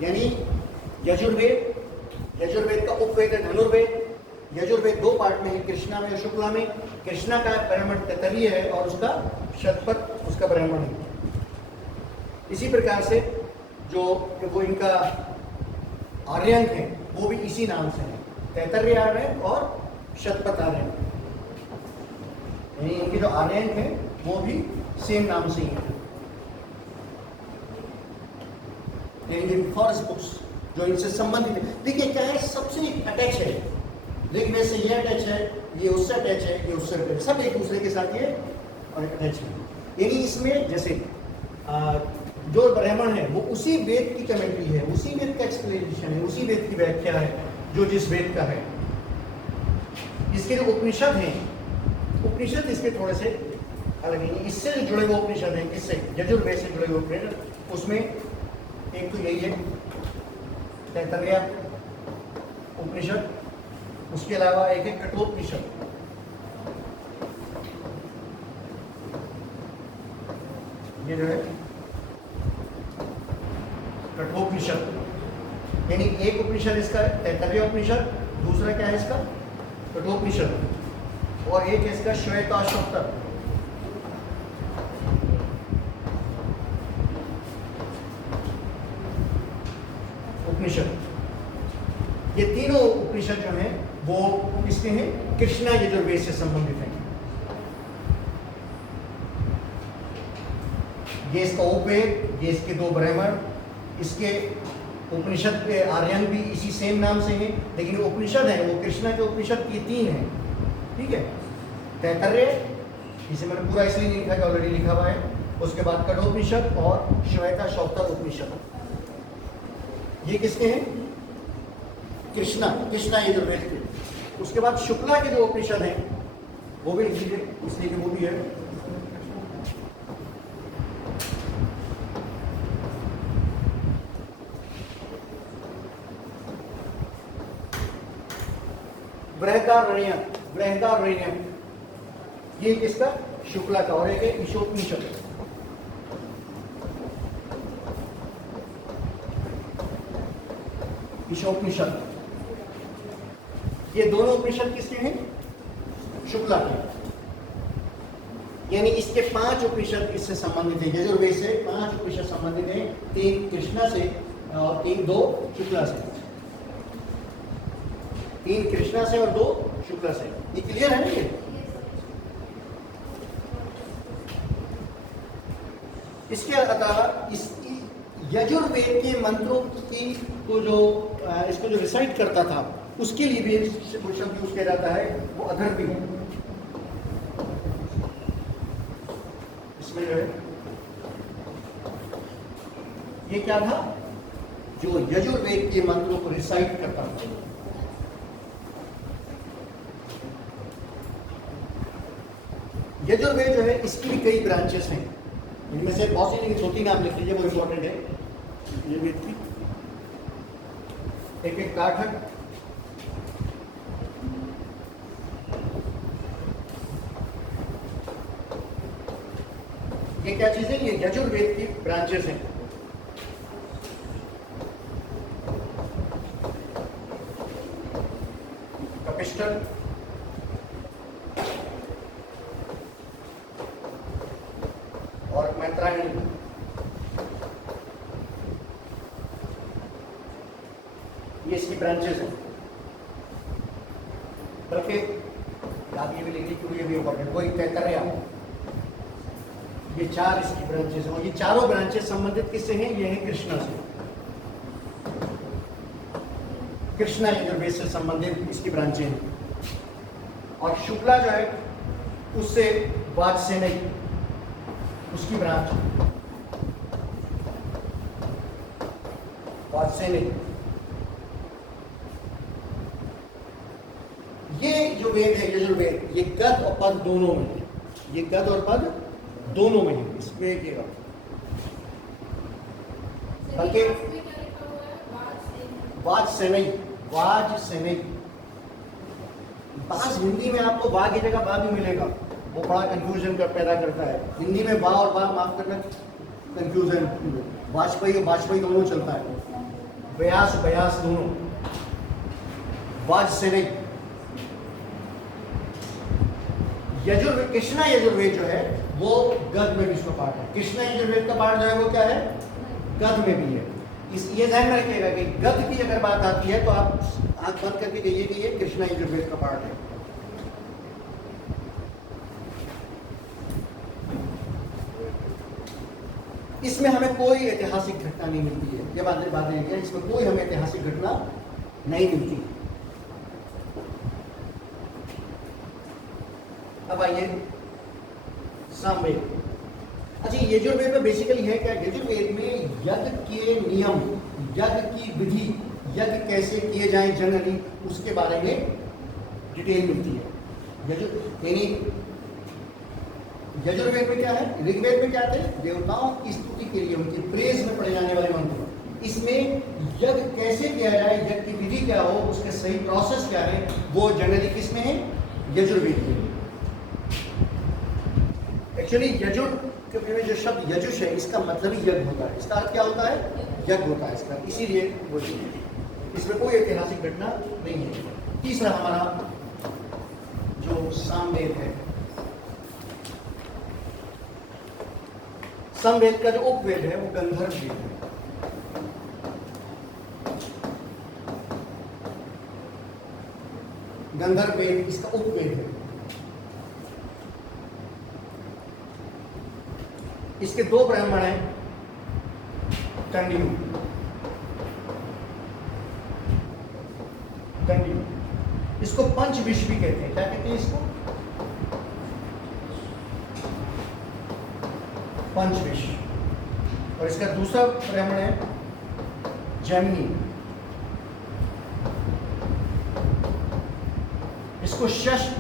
यानी यजुर्वेद का उपवेद है धनुर्वेद। यजुर्वेद 2 पार्ट में है, कृष्णा में और शुक्ला में। कृष्णा का ब्राह्मण तैत्तरीय है और उसका शतपथ उसका ब्राह्मण है। इसी प्रकार से जो वो इनका आर्यंक है वो भी इसी नाम से है, तैत्तरीय आर्यंक और शतपथ आर्यंक। यानी इनके जो आर्यंक है वो भी सेम नाम से ही है। यानी फॉरेस्ट बुक्स जो इनसे संबंधित है, देखिए क्या है, सबसे अटैच है, लिखने से ये अटैच है, ये उससे अटैच है, ये उससे अटैच, सब एक दूसरे के साथ ये अटैच है। यानी इसमें जैसे जो ब्राह्मण है वो उसी वेद की कमेंट्री है, उसी वेद का एक्सप्लेनेशन है, उसी वेद की व्याख्या है जो जिस वेद का है। इसके जो उपनिषद हैं, उपनिषद इसके थोड़े से अलग है। इससे जो जुड़े हुए उपनिषद हैं, इससे यजुर्वेद से जुड़े हुए उपनिषद, उसमें एक तो यही है तैत्तरीय उपनिषद, उसके अलावा एक है कठोपनिषद। ये जो है कठोपनिषद, यानी एक उपनिषद इसका तैत्तरीय उपनिषद, दूसरा क्या है इसका कठोपनिषद, और एक है इसका श्वेताश्वतर। उपनिषद, ये तीनों उपनिषद जो हैं वो किसके हैं, कृष्णा यजुर्वेद से संबंधित हैं। ये इसका उपवेद, ये इसके 2 ब्राह्मण, इसके उपनिषद के आर्यन भी इसी सेम नाम से हैं, लेकिन उपनिषद है वो कृष्णा के उपनिषद ये 3 हैं, ठीक है। तैत्तरीय, इसे मैंने पूरा इसलिए नहीं लिखा कि ऑलरेडी लिखा हुआ है। उसके बाद कठोपनिषद और श्वेताश्वतर उपनिषद, ये किसके हैं, कृष्णा यजुर्वेद के। उसके बाद शुक्ला के जो उपनिषद हैं वो भी लिख लीजिए, इसलिए कि वो भी है बृहदारण्यक, ये किसका, शुक्ला का, और एक है ईशोपनिषद। ईशोपनिषद, ये दोनों उपनिषद किसके हैं, शुक्ला के। यानी इसके 5 उपनिषद इससे संबंधित है, यजुर्वेद से 5 उपनिषद संबंधित हैं, 3 कृष्णा से और 2 शुक्ला से, 3 कृष्णा से और 2 शुक्ला से। ये क्लियर है ना ये? इसके अलावा इसकी यजुर्वेद के मंत्रों की को जो इसको जो रिसाइट करता था उसके लिए भी शब्द यूज किया जाता है, वो अधर्वी है। इसमें जो है ये क्या था, जो यजुर्वेद के मंत्रों को रिसाइट करता था। यजुर्वेद जो है इसकी भी कई ब्रांचेस हैं, इनमें से बहुत सी लेकिन 2-3 आप लिख लीजिए, वो इंपॉर्टेंट है। यजुर्वेद की एक एक काठक, ये क्या चीज है? ये यजुर्वेद की ब्रांचेस हैं। कपिष्टल, और मैत्रायणी, ये इसकी ब्रांचेस हैं। बल्कि आप ये भी लिखिए क्योंकि ये भी इंपॉर्टेंट, वही तय कर रहे हैं आप। ये 4 इसकी ब्रांचेस हैं, और ये चारों ब्रांचेस संबंधित किससे हैं? ये है कृष्णा से। कृष्णा यजुर्वेद से संबंधित इसकी ब्रांचें हैं। और शुक्ला जो है उससे वाज से नहीं, उसकी ब्रांच वाज से नहीं। ये जो वेद है यजुर्वेद, ये गद और पद दोनों में है। ये गद और पद दोनों में है इसमें एक ही बात। बल्कि वाज से नहीं, वाज से नहीं। बाज हिंदी में आपको बा की जगह बा भी मिलेगा, वो बड़ा कंफ्यूजन पैदा करता है। हिंदी में बा और बा माफ करना कंफ्यूजन, वाजपेयी और वाजपेयी दोनों चलता है, व्यास व्यास दोनों, वाज से नहीं। यजुर्वेद, कृष्णा यजुर्वेद जो है वो गद में भी इसका पार्ट है। कृष्णा यजुर्वेद का पार्ट जो है वो क्या है? गद में भी है। ये ध्यान में रखिएगा कि गद की अगर बात आती है तो आप आंख बंद करके कहिए कि ये कृष्णा यजुर्वेद का पार्ट है। इसमें हमें कोई ऐतिहासिक घटना नहीं मिलती है, ये बातें हैं, इसमें कोई हमें ऐतिहासिक घटना नहीं मिलती। अब आइए सामवेद। अच्छा, यजुर्वेद में बेसिकली है क्या? यजुर्वेद में यज्ञ के नियम, यज्ञ की विधि, यज्ञ कैसे किए जाएं जनरली, उसके बारे में डिटेल मिलती है। यजुर्वेद में क्या है? ऋग्वेद में क्या थे? देवताओं की स्तुति के लिए उनकी प्रेज में पढ़े जाने वाले मंत्र। इसमें यज्ञ कैसे किया जाए, यज्ञ की विधि क्या हो, उसके सही प्रोसेस क्या है, वो जनरली किसमें है? यजुर्वेद में। एक्चुअली यजुर में जो शब्द यजुष है, इसका मतलब ही यज्ञ होता है। इसका अर्थ क्या होता है? यज्ञ होता है इसका, इसीलिए वो इसमें कोई ऐतिहासिक घटना नहीं है। तीसरा हमारा जो सामवेद है, सामवेद का जो उपवेद है वो गंधर्व वेद है। गंधर्व वेद इसका उपवेद है। इसके 2 ब्राह्मण हैं, कंडियु। इसको पंचविश भी कहते हैं। क्या कहते हैं इसको? पंचविश। और इसका दूसरा ब्राह्मण है जैमिनी, इसको षष्ठ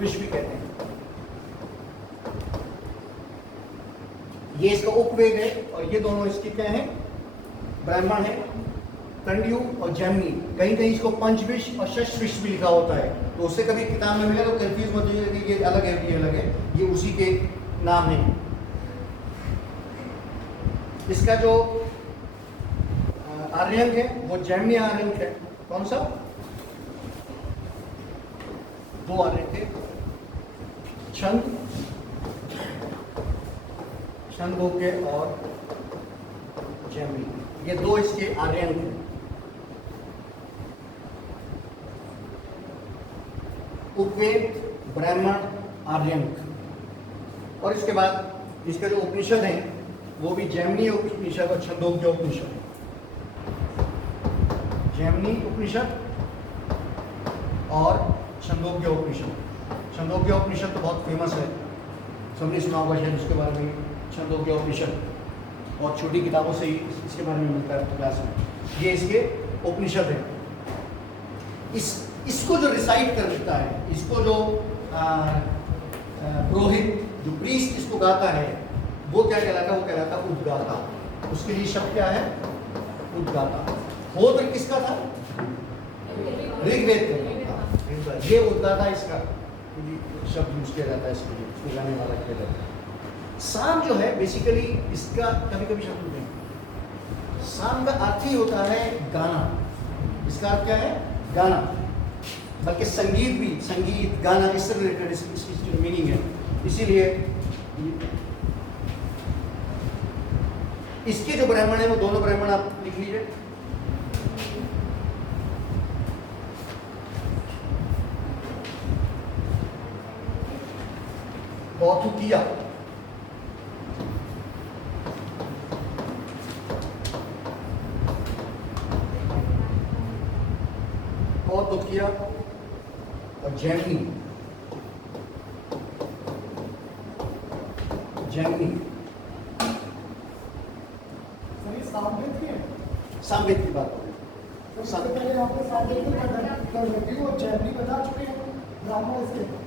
विश भी कहते हैं। ये इसका उपवेद है, और ये दोनों इसके क्या हैं? ब्राह्मण है, कंडियु और जैमिनी। कहीं कहीं इसको पंचविश और षष्ठविश भी लिखा होता है, तो उससे कभी किताब में मिला तो कंफ्यूज मत होइएगा कि ये अलग है, ये अलग है, ये उसी के नाम है। इसका जो आर्यंक है वो जैमिनी आर्यंक है। कौन सा? 2 आर्यंक है, छंद, छंदोग्य और जैमिनी, ये 2 इसके आर्यंक हैं। उपवेद, ब्राह्मण, आर्यंक। और इसके बाद इसके जो उपनिषद हैं वो भी जैमिनी उपनिषद और छंदोग्य उपनिषद। जैमिनी उपनिषद और छंदोग्य उपनिषद। छंदोग्य उपनिषद तो बहुत फेमस है, सबने सुना होगा शायद उसके बारे में, छंदोग्य उपनिषद। और छोटी किताबों से ही इसके बारे में मिलता है क्लास में। ये इसके उपनिषद है। इसको जो रिसाइट कर देता है, इसको जो पुरोहित जो प्रीस्ट इसको गाता है, वो क्या कहलाता है? वो कहलाता है उद्गाता। उसके लिए शब्द क्या है? उद्गाता। होत्र किसका था? ऋग्वेद का। ये उद्गाता इसका शब्द यूज किया जाता है इसके लिए, उसको गाने वाला किया जाता है। साम जो है बेसिकली इसका कभी कभी शब्द होते हैं, साम का अर्थ ही होता है गाना। इसका अर्थ क्या है? गाना। बल्कि संगीत भी, संगीत गाना इससे रिलेटेड इसकी जो मीनिंग है। इसीलिए इसके जो ब्राह्मण है वो दोनों ब्राह्मण आप लिख लीजिए। कौतुकिया, कौतुकिया और जैमिनी। जैमिनी सामवेद की बात हो रही है।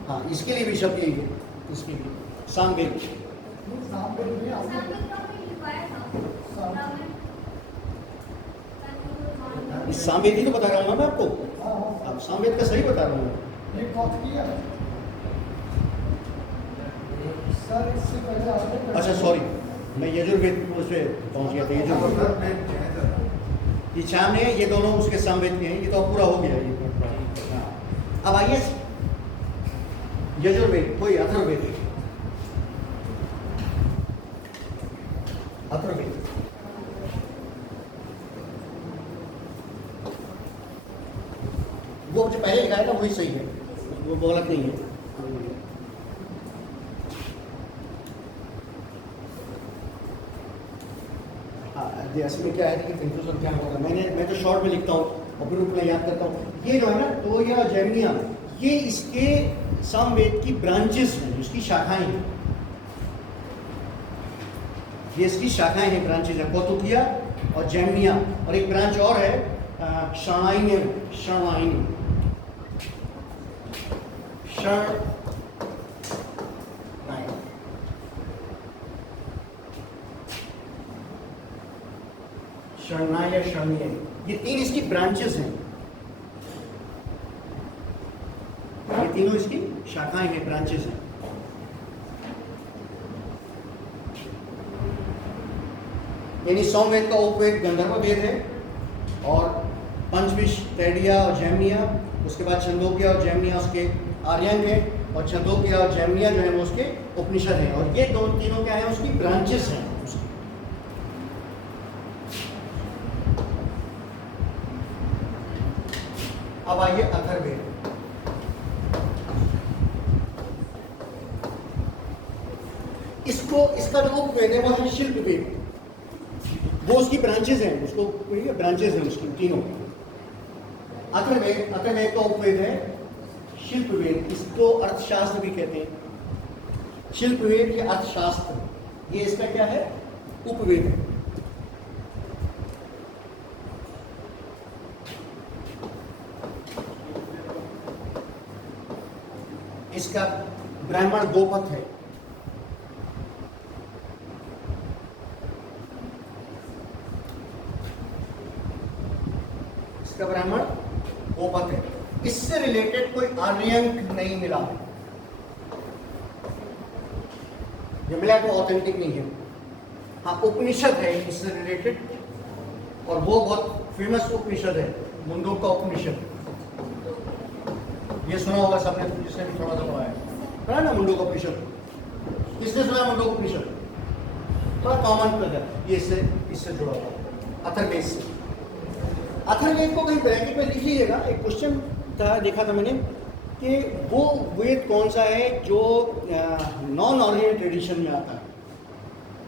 हाँ, इसके लिए भी शब्द यही है, इसके लिए सामवेद। इस सामवेद ही तो बता रहा हूँ मैं आपको। अब सामवेद का सही बता रहा हूँ। अच्छा सॉरी, मैं यजुर्वेद उससे पहुँच गया था। यजुर्वेद ये चाम है, ये दोनों उसके सामवेद के हैं। ये तो पूरा हो गया ये। अब आइए यजुर्वेद, कोई अथर्ववेद। अथर्ववेद वो जो पहले लिखा था वही सही है, वो गलत नहीं है। जैसे में क्या है कि कंफ्यूजन क्या होगा, मैं तो शॉर्ट में लिखता हूँ और फिर रूप में याद करता हूँ। ये जो है ना, तो या जैमिनिया, ये इसके सामवेद की ब्रांचेस हैं, इसकी शाखाएं हैं। ये इसकी शाखाएं हैं, ब्रांचेस हैं, कौतुकिया और जैमिनिया। और एक ब्रांच और है शरणाइन्य। शरणाइन्य शरणाय शरणीय, ये तीन इसकी ब्रांचेस हैं। ये तीनों इसकी शाखाएं हैं, ब्रांचेस हैं। यानी सोमवेद का उपवेद गंधर्व वेद है, और पंचविश तैडिया और जैमिनिया, उसके बाद छंदोकिया और जैमिनिया उसके आर्यंग है, और छंदोकिया और जैमिनिया जो है वो उसके उपनिषद हैं। और ये दो तीनों क्या है? उसकी ब्रांचेस हैं। अब आइए अथर्ववेद। इसका जो उपवेद है वो है शिल्पवेद। वो उसकी ब्रांचेस हैं, उसको ब्रांचेस हैं उसकी तीनों। अथर्ववेद का उपवेद है शिल्पवेद। इसको अर्थशास्त्र भी कहते हैं। शिल्पवेद या अर्थशास्त्र, ये इसका क्या है? उपवेद है। इसका ब्राह्मण गोपथ है। इसका ब्राह्मण गोपथ है। इससे रिलेटेड कोई आर्यंक नहीं मिला। जो मिला तो ऑथेंटिक नहीं है। हाँ, उपनिषद है इससे रिलेटेड, और वो बहुत फेमस उपनिषद है, मुंडोक का उपनिषद। ये सुना होगा सबने, जिसने भी थोड़ा सा पढ़ा है ना मुंडोक उपनिषद। किसने सुना मुंडोक उपनिषद? थोड़ा कॉमन कर है ये, इससे जुड़ा हुआ अथर्ववेद से। अथर्ववेद को कहीं ब्रैकेट में लिख लीजिएगा। एक क्वेश्चन था, देखा था मैंने, कि वो वेद कौन सा है जो नॉन आर्यन ट्रेडिशन में आता है।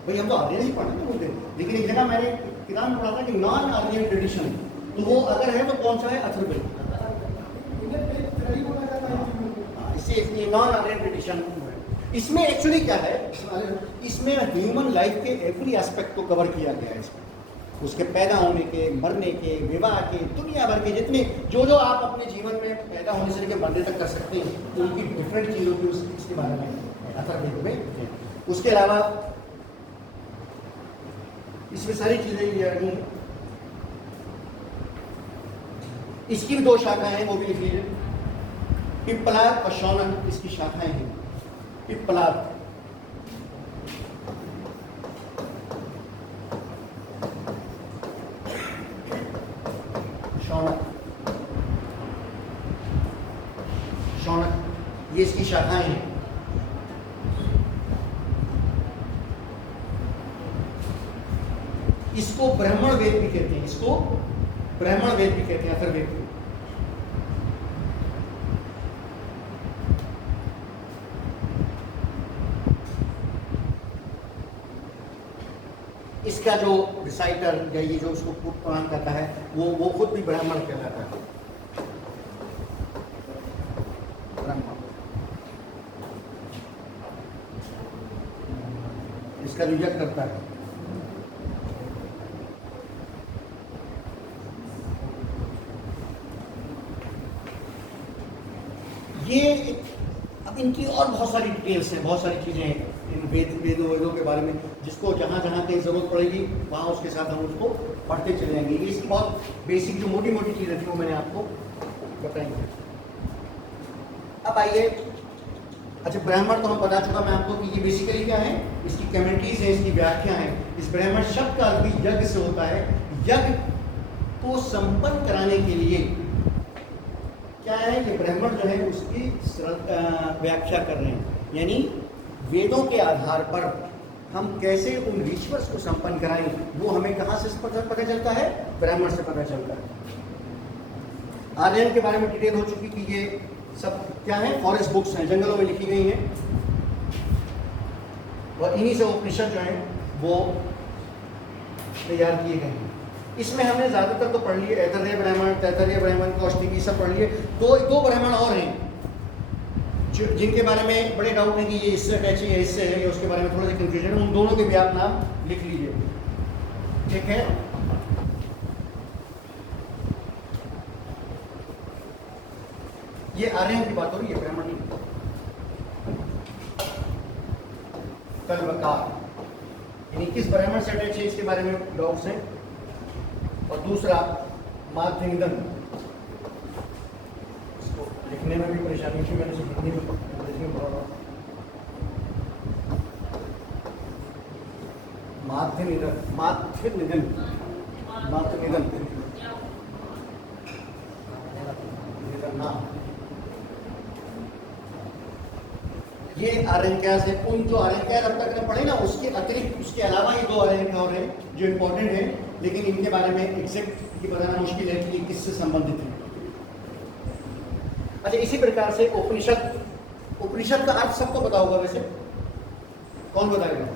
भाई हम तो आर्यन ही पढ़ते हैं बोलते, लेकिन एक जगह मैंने किताब में पढ़ा था कि नॉन आर्यन ट्रेडिशन, तो वो अगर है तो कौन सा है? अथर्ववेद। इससे नॉन आर्यन ट्रेडिशन इसमें एक्चुअली क्या है, इसमें ह्यूमन लाइफ के एवरी एस्पेक्ट को कवर किया गया है। इसमें उसके पैदा होने के, मरने के, विवाह के, दुनिया भर के जितने जो जो आप अपने जीवन में पैदा होने से लेकर मरने तक कर सकते हैं, उनकी डिफरेंट चीज़ों की उसके बारे में अथर्ववेद में। उसके अलावा इसमें सारी चीज़ें ये आ रही हैं। इसकी भी 2 शाखाएं हैं, वो भी लिख लीजिए। पिप्पलाद और शौनक इसकी शाखाएं हैं। पिप्पलाद शौनक ये इसकी शाखाएं हैं। इसको ब्राह्मण वेद भी कहते हैं, इसको ब्राह्मण वेद भी कहते हैं, अथर्ववेद को। इसका जो रिसाइटर या ये जो उसको प्रदान करता है वो खुद भी ब्राह्मण कहलाता है। ब्राह्मण इसका जो यज्ञ करता है, ये अब इनकी और बहुत सारी डिटेल्स हैं, बहुत सारी चीज़ें हैं इन वेदों के बारे में, जिसको जहाँ जहाँ कहीं ज़रूरत पड़ेगी वहाँ उसके साथ हम उसको पढ़ते चले जाएंगे। ये इसकी बहुत बेसिक जो मोटी मोटी चीज़ें थी वो मैंने आपको बताएंगे। अब आइए, अच्छा ब्राह्मण तो हम बता चुका मैं आपको कि ये बेसिकली क्या है, इसकी कमेंट्रीज है, इसकी व्याख्या है। इस ब्राह्मण शब्द का अर्थ भी यज्ञ से होता है। यज्ञ को संपन्न कराने के लिए क्या है कि ब्राह्मण जो है उसकी व्याख्या कर रहे हैं, यानी वेदों के आधार पर हम कैसे उन रिचुअल्स को संपन्न कराएं, वो हमें कहाँ से पता चलता है, ब्राह्मण से पता चलता है। आर्यन के बारे में डिटेल हो चुकी कि ये सब क्या है, फॉरेस्ट बुक्स हैं, जंगलों में लिखी गई हैं, और इन्हीं से उपनिषद जो है वो तैयार किए गए हैं। इसमें हमने ज़्यादातर तो पढ़ लिए, ऐतरेय ब्राह्मण, तैतरीय ब्राह्मण, कौष्टिकी सब पढ़ लिए। दो ब्राह्मण और हैं जिनके बारे में बड़े डाउट है कि ये इससे अटैच है, इससे है, उसके बारे में थोड़ा सा कंफ्यूजन है। उन दोनों के भी आप नाम लिख लीजिए, ठीक है। ये आर्यन की बात हो रही है, ब्राह्मण की। कल्वकार यानी किस ब्राह्मण से अटैच है, इसके बारे में डाउट्स हैं। और दूसरा माध्यनिधन, इसको लिखने में भी परेशानी थी, मैंने हिंदी में पढ़ा रहा। माध्यनिधन, माध्यनिधन, माध्यनिधन, ये आर्यन से उन जो आर्यन अब तक ने पढ़े ना, उसके अतिरिक्त उसके अलावा ये 2 आर्यन और हैं जो इंपॉर्टेंट है, लेकिन इनके बारे में एग्जैक्ट बताना मुश्किल है कि किससे संबंधित है। अच्छा, इसी प्रकार से उपनिषद, उपनिषद का अर्थ सबको पता होगा वैसे, कौन बताएगा?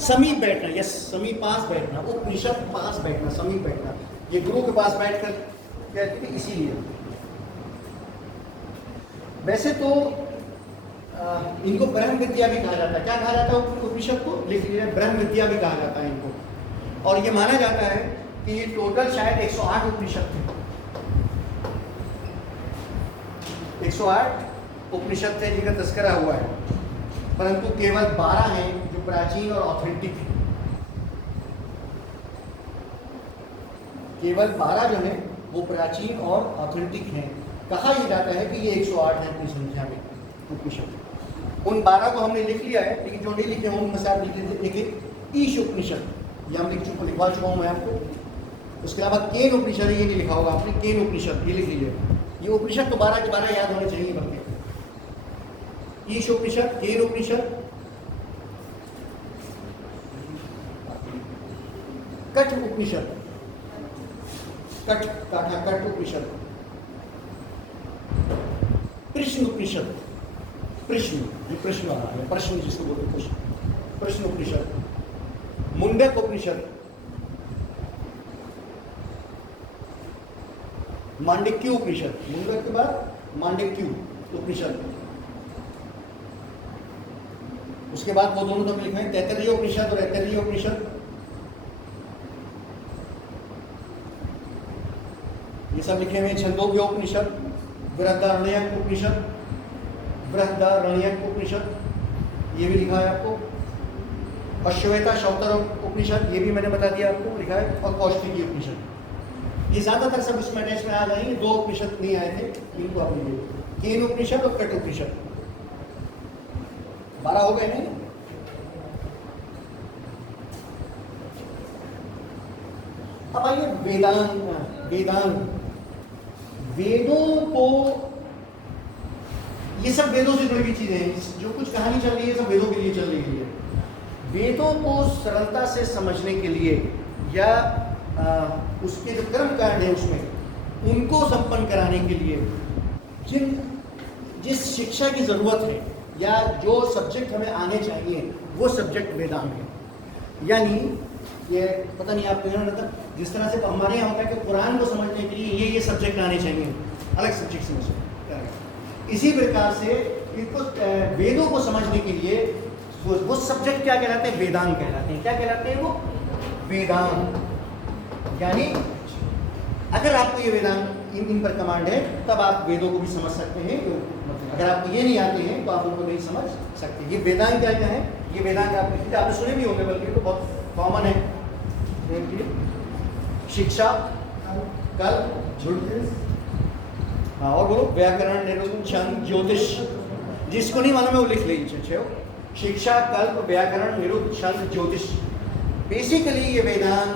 समीप बैठना, यस, समीप पास बैठना, उपनिषद पास बैठना, समीप बैठना। ये गुरु के पास बैठ कर कहते हैं, इसीलिए। वैसे तो इनको ब्रह्म विद्या भी कहा जाता है। क्या कहा जाता है उपनिषद को? लिख लीजिए, ब्रह्म विद्या भी कहा जाता है इनको। और ये माना जाता है कि ये टोटल शायद 108 उपनिषद थे, 108 उपनिषद थे जिनका तस्करा हुआ है, परंतु केवल 12 हैं जो प्राचीन और ऑथेंटिक हैं। केवल 12 जो है वो प्राचीन और ऑथेंटिक हैं। कहा यह जाता है कि ये 108 है अपनी संख्या में उपनिषद। उन 12 को हमने लिख लिया है, लेकिन जो नहीं लिखे हों उनमें से आप लिखिए ईश उपनिषद, ये हम लिखवा चुका हूँ मैं आपको। उसके अलावा केन उपनिषद, ये नहीं लिखा होगा आपने, केन उपनिषद ये लिख लीजिए। ये उपनिषद तो 12 के 12 याद होने चाहिए बल्कि। ईश उपनिषद, केन उपनिषद, कठ उपनिषद, कठ काठा कठ उपनिषद, प्रश्न उपनिषद, प्रश्न ये प्रश्न वाला है, प्रश्न जिसको बोलते हैं प्रश्न, प्रश्न उपनिषद, मुंडक उपनिषद, मांडक्य उपनिषद, मुंडक के बाद मांडक्यू उपनिषद। उसके बाद वो दोनों तो लिखे हैं तैत्तरीय उपनिषद और ऐतरेय उपनिषद। ये सब लिखे हुए छंदोग्य उपनिषद, बृहदारण्यक उपनिषद, बृहदारण्यक उपनिषद ये भी लिखा है आपको। अश्वेता शौतर उपनिषद ये भी मैंने बता दिया आपको, लिखा है। और कौशिकी उपनिषद। ये ज्यादातर सब इसमें टेस्ट में आ जाएंगे। 2 उपनिषद नहीं आए थे, इनको आप लीजिए, केन उपनिषद और कट उपनिषद। 12 हो गए नहीं? अब आइए वेदांत। वेदों को, ये सब वेदों से जुड़ी हुई चीजें हैं। जो कुछ कहानी चल रही है सब वेदों के लिए चल रही है। वेदों को सरलता से समझने के लिए या उसके जो कर्म कांड है उसमें उनको संपन्न कराने के लिए जिस शिक्षा की जरूरत है या जो सब्जेक्ट हमें आने चाहिए वो सब्जेक्ट वेदांत है। यानी ये पता नहीं आपको मतलब जिस तरह से हमारे यहाँ होता है कि कुरान को समझने के लिए ये सब्जेक्ट आने चाहिए, अलग सब्जेक्ट समझ। इसी प्रकार से इनको वेदों को समझने के लिए वो सब्जेक्ट क्या कहलाते हैं? वेदांत कहलाते हैं। क्या कहलाते हैं वो? वेदांत। यानी अगर आपको ये वेदांत इन पर कमांड है तब आप वेदों को भी समझ सकते हैं। अगर आपको ये नहीं आते हैं तो आप उनको नहीं समझ सकते। ये वेदांत क्या क्या है? ये वेदांत आपने सुने भी होंगे, बल्कि तो बहुत कॉमन है। शिक्षा, कल्प, हाँ और बोलो, व्याकरण, निरुक्त, छंद, ज्योतिष। जिसको नहीं मालूम है वो लिख लीजिए। शिक्षा, कल्प, व्याकरण, निरुक्त, छंद, ज्योतिष। बेसिकली ये वेदांत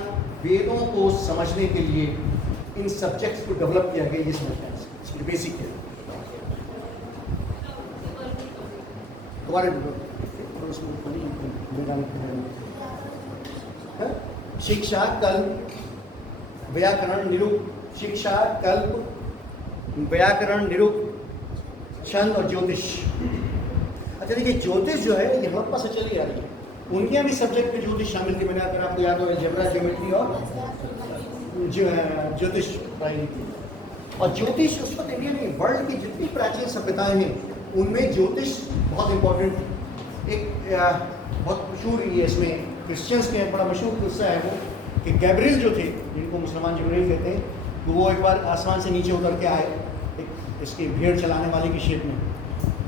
वेदों को समझने के लिए इन सब्जेक्ट्स को डेवलप किया गया। ये समझना बेसिक है। तुम्हारे शिक्षा, कल्प, व्याकरण, निरुक्त। शिक्षा, कल्प, व्याकरण, निरुक्त, छंद और ज्योतिष। अच्छा देखिए, ज्योतिष जो है ये हड़प्पा से चली आ रही है। उनके यहाँ भी सब्जेक्ट में ज्योतिष शामिल थी। मैंने अगर आपको याद हो, अलजेब्रा, ज्योमेट्री और ज्योतिष पढ़ाई थी। और ज्योतिष उस वक्त इंडिया में वर्ल्ड की जितनी प्राचीन सभ्यताएं हैं उनमें ज्योतिष बहुत इंपॉर्टेंट। एक बहुत मशहूर ये इसमें क्रिश्चियंस के बड़ा मशहूर किस्सा है वो कि गैब्रियल जो थे, जिनको मुसलमान जिब्रील कहते हैं, तो वो एक बार आसमान से नीचे उतर के आए एक इसके भेड़ चलाने वाले की शेप में।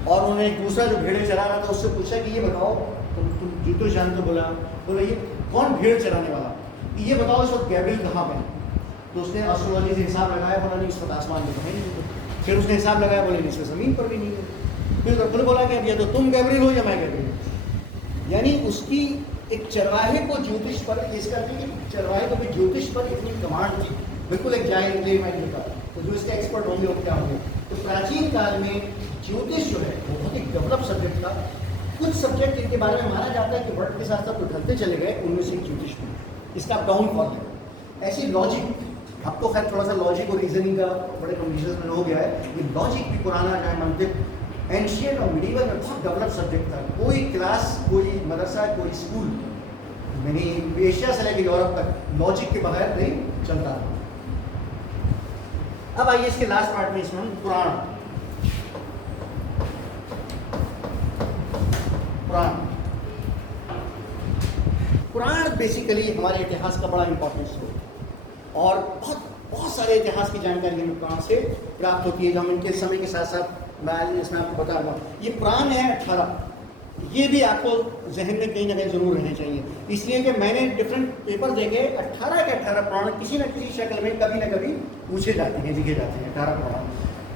और उन्होंने एक दूसरा जो भेड़े चला रहा था उससे पूछा कि ये बताओ तुम जुतो जानते? बोला ये कौन भेड़ चलाने वाला, ये बताओ इस वक्त गैब्रियल कहाँ पे? तो उसने एस्ट्रोलॉजी से हिसाब लगाया, बोला नहीं इस वक्त आसमान में तो नहीं। फिर उसने हिसाब लगाया, बोले नहीं इस वक्त ज़मीन पर भी नहीं है। फिर डॉक्टर ने बोला कि अब या तो तुम गैब्रियल हो या मैं गैब्रियल। यानी उसकी एक चरवाहे को ज्योतिष पर, इसका चरवाहे को भी ज्योतिष पर इतनी कमांड थी, बिल्कुल एक जाहिर ले माइंड का। तो जो इसके एक्सपर्ट होंगे वो क्या होंगे। तो प्राचीन काल में ज्योतिष जो है वो बहुत ही डेवलप सब्जेक्ट था। कुछ सब्जेक्ट इनके बारे में माना जाता है कि वर्ल्ड के साथ साथ उठलते चले गए, उनमें से ज्योतिष में इसका डाउनफॉल है। ऐसी लॉजिक, अब तो खैर थोड़ा सा लॉजिक और रीजनिंग का बड़े कंडीशन में हो गया है। ये लॉजिक भी पुराना चाहे मंतिक, एंशियंट और मिडीवल में बहुत डेवलप सब्जेक्ट था। कोई क्लास, कोई मदरसा, कोई स्कूल मैंने एशिया से लेकर यूरोप तक लॉजिक के बगैर नहीं चलता। अब आइए इसके लास्ट पार्ट में, इसमें हम पुराण पुराण बेसिकली हमारे इतिहास का बड़ा इंपॉर्टेंस है। और बहुत सारे इतिहास की जानकारी हमें पुराण से प्राप्त होती है, जो हम इनके समय के साथ साथ मैं इसमें आपको बता रहा हूँ। ये पुराण है 18, ये भी आपको जहन में कहीं ना कहीं जरूर रहने चाहिए, इसलिए कि मैंने डिफरेंट पेपर देखे। 18 के 18 पुराण किसी न किसी शक्ल में कभी न कभी पूछे जाते हैं, लिखे जाते हैं 18 पुराण।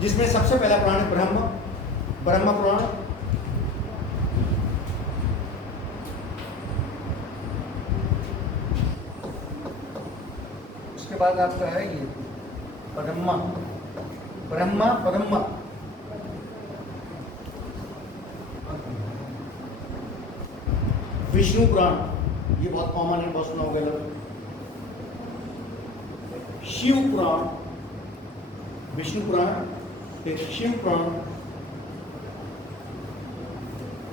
जिसमें सबसे पहला पुराण है ब्रह्म पुराण। उसके बाद आपका है ये ब्रह्मा विष्णु पुराण, ये बहुत कॉमन है, बहुत सुना होगा। शिव पुराण, विष्णु पुराण, फिर शिव पुराण।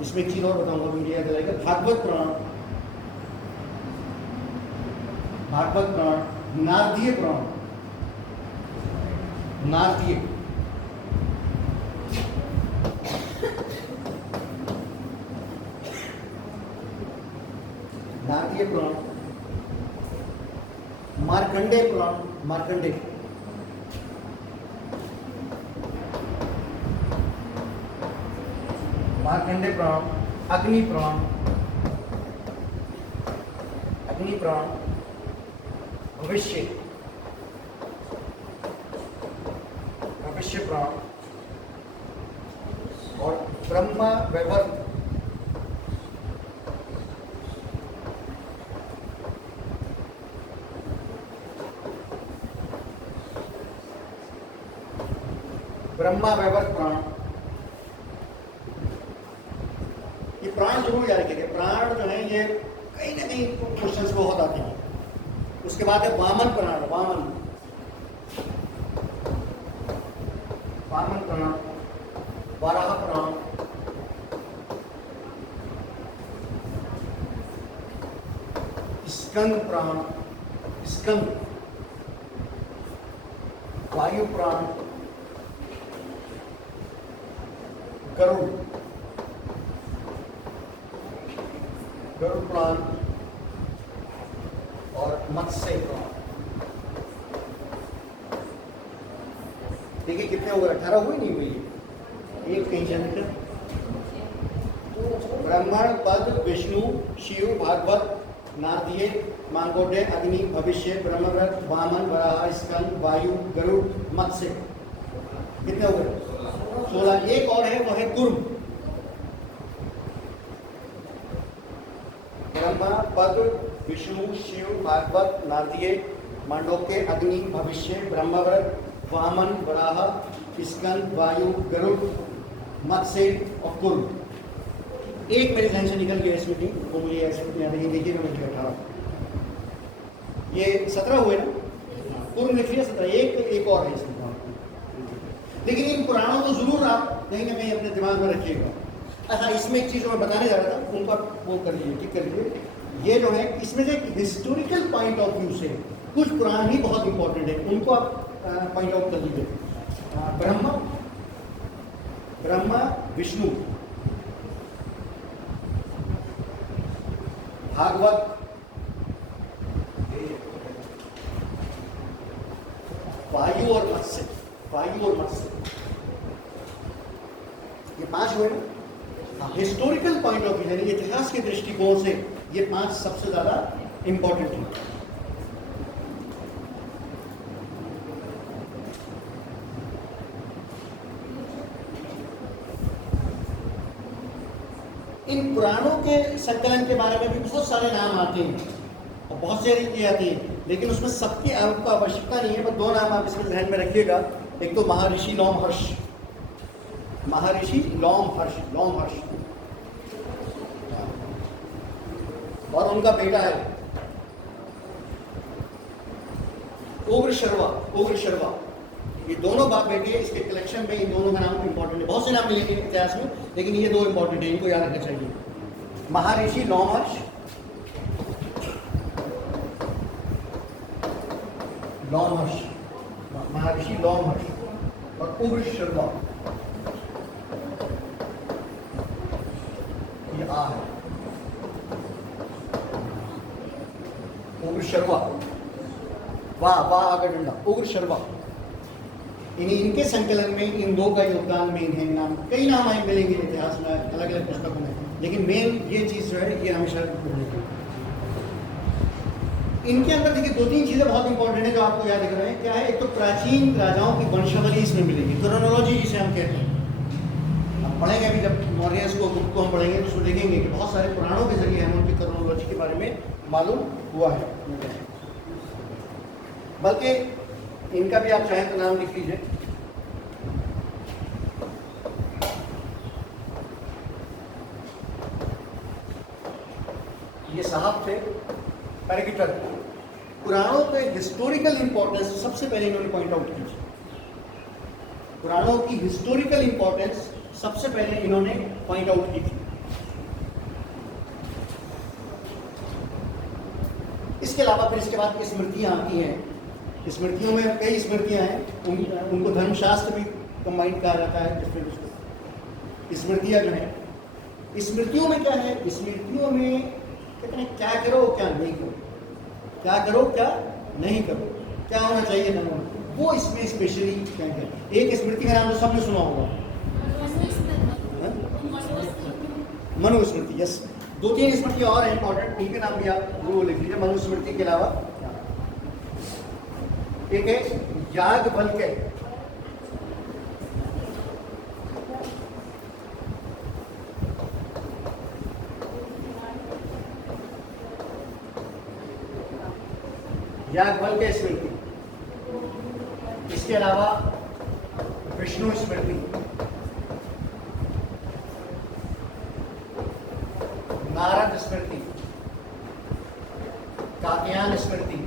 इसमें एक चीज और बताऊंगा, मुझे याद आएगा। भागवत पुराण, नारदीय पुराण, आर्य पुराण, मार्कंडेय पुराण, मार्कंडेय, मार्कंडेय पुराण, अग्नि पुराण, अग्नि पुराण, भविष्य, भविष्य पुराण और ब्रह्मा वैवर्त, ब्रह्मा वैवर्त पुराण। ये प्राण जरूर याद रखिएगा, प्राण जो है ये कहीं ना कहीं क्वेश्चंस बहुत आते हैं। उसके बाद है वामन पुराण, वामन, वामन पुराण, वराह पुराण, स्कंद पुराण, स्कंद, वायु पुराण, गरुड़, गरुड़ पुराण और मत्स्य पुराण। देखिए कितने हो गए, 18 हुए नहीं हुए, एक कहीं चल। ब्रह्मांड, पद, विष्णु, शिव, भागवत, नारदीय, मांगोडे, अग्नि, भविष्य, ब्रह्मव्रत, वामन, वराह, स्कंद, वायु, गरुड़, मत्स्य। कितने हो गए? 16। एक और है, वो है कुर्म। ब्रह्मा, पद, विष्णु, शिव, भागवत, नारदीय, मांडोक्य, अग्नि, भविष्य, ब्रह्मव्रत, वामन, वराह, स्कंद, वायु, गरुड़, मत्स्य और कुर्म। एक मेरे ध्यान से निकल गया इसमें भी, वो मुझे ऐसे देखिए ना, मुझे 18, ये 17 हुए ना, कुर्म लिख लिया 17, एक और है इसमें। लेकिन इन पुराणों को जरूर आप कहीं ना कहीं अपने दिमाग में रखिएगा। अच्छा, इसमें एक चीज़ मैं बताने जा रहा था, उनका वो कर लीजिए, ठीक कर लीजिए। ये जो है इसमें से एक हिस्टोरिकल पॉइंट ऑफ व्यू से कुछ पुराण ही बहुत इंपॉर्टेंट है, उनको आप पॉइंट आउट कर लीजिए। ब्रह्मा, विष्णु, भागवत, वायु और मत्स्य, वायु और मत्स्य, ये 5 हुए ना। हिस्टोरिकल पॉइंट ऑफ व्यू यानी इतिहास के दृष्टिकोण से ये 5 सबसे ज्यादा इंपॉर्टेंट है। इन पुराणों के संकलन के बारे में भी बहुत सारे नाम आते हैं और बहुत सारी चीजें आती हैं, लेकिन उसमें सबकी आपको आवश्यकता नहीं है। बस 2 नाम आप इसमें ध्यान में रखिएगा। एक तो महर्षि लोमहर्ष, महर्षि लोमहर्ष, लोमहर्ष, और उनका बेटा है उग्रशर्वा, उग्रशर्वा। ये दोनों बाप बेटे, इसके कलेक्शन में इन दोनों का नाम इंपॉर्टेंट है। बहुत से नाम मिलेंगे इतिहास में, लेकिन ये 2 इंपॉर्टेंट है, इनको याद रखना चाहिए। महर्षि लोमहर्ष, लोमहर्ष, महर्षि लोमहर्ष और उग्रशर्वा, ये आ है उग्रशर्वा, वाह वाह आकर डंडा, उग्रशर्वा। इनके संकलन में इन 2 का योगदान मेन है। नाम कई नाम आए मिलेंगे इतिहास में अलग अलग पुस्तकों में, लेकिन मेन ये चीज जो है ये हमेशा इनके अंदर देखिए 2-3 चीजें बहुत इंपॉर्टेंट है जो आपको याद रख रहे हैं। क्या है? एक तो प्राचीन राजाओं की वंशावली इसमें मिलेगी, क्रोनोलॉजी जिसे हम कहते हैं। हम पढ़ेंगे अभी जब मौर्यस को, गुप्त को हम पढ़ेंगे तो उसमें देखेंगे कि बहुत सारे पुराणों के जरिए हमें उनकी क्रोनोलॉजी के बारे में मालूम हुआ है। बल्कि इनका भी आप चाहें तो नाम लिख लीजिए। ये साहब थे पैरागिटर। पुराणों पे हिस्टोरिकल इंपॉर्टेंस सबसे पहले इन्होंने पॉइंट आउट की। पुराणों की हिस्टोरिकल इंपॉर्टेंस सबसे पहले इन्होंने पॉइंट आउट की थी। इसके अलावा फिर इसके बाद स्मृतियां आती हैं। स्मृतियों में कई स्मृतियां हैं, उनको धर्मशास्त्र भी कंबाइंड कहा जाता है। स्मृतियां जो हैं, स्मृतियों में क्या है? स्मृतियों में कहते हैं क्या करो क्या नहीं करो, क्या करो क्या नहीं करो, क्या होना चाहिए ना होना, वो इसमें स्पेशली क्या है। एक स्मृति का नाम तो सबने सुना होगा, मनुस्मृति। यस, 2-3 स्मृति और है इंपॉर्टेंट, इनके नाम भी आप वो लिख लीजिए मनुस्मृति के अलावा। एक है याज्ञवल्क्य, याज्ञवल्क्य स्मृति। इसके अलावा विष्णु स्मृति, नारद स्मृति, कात्यायन स्मृति,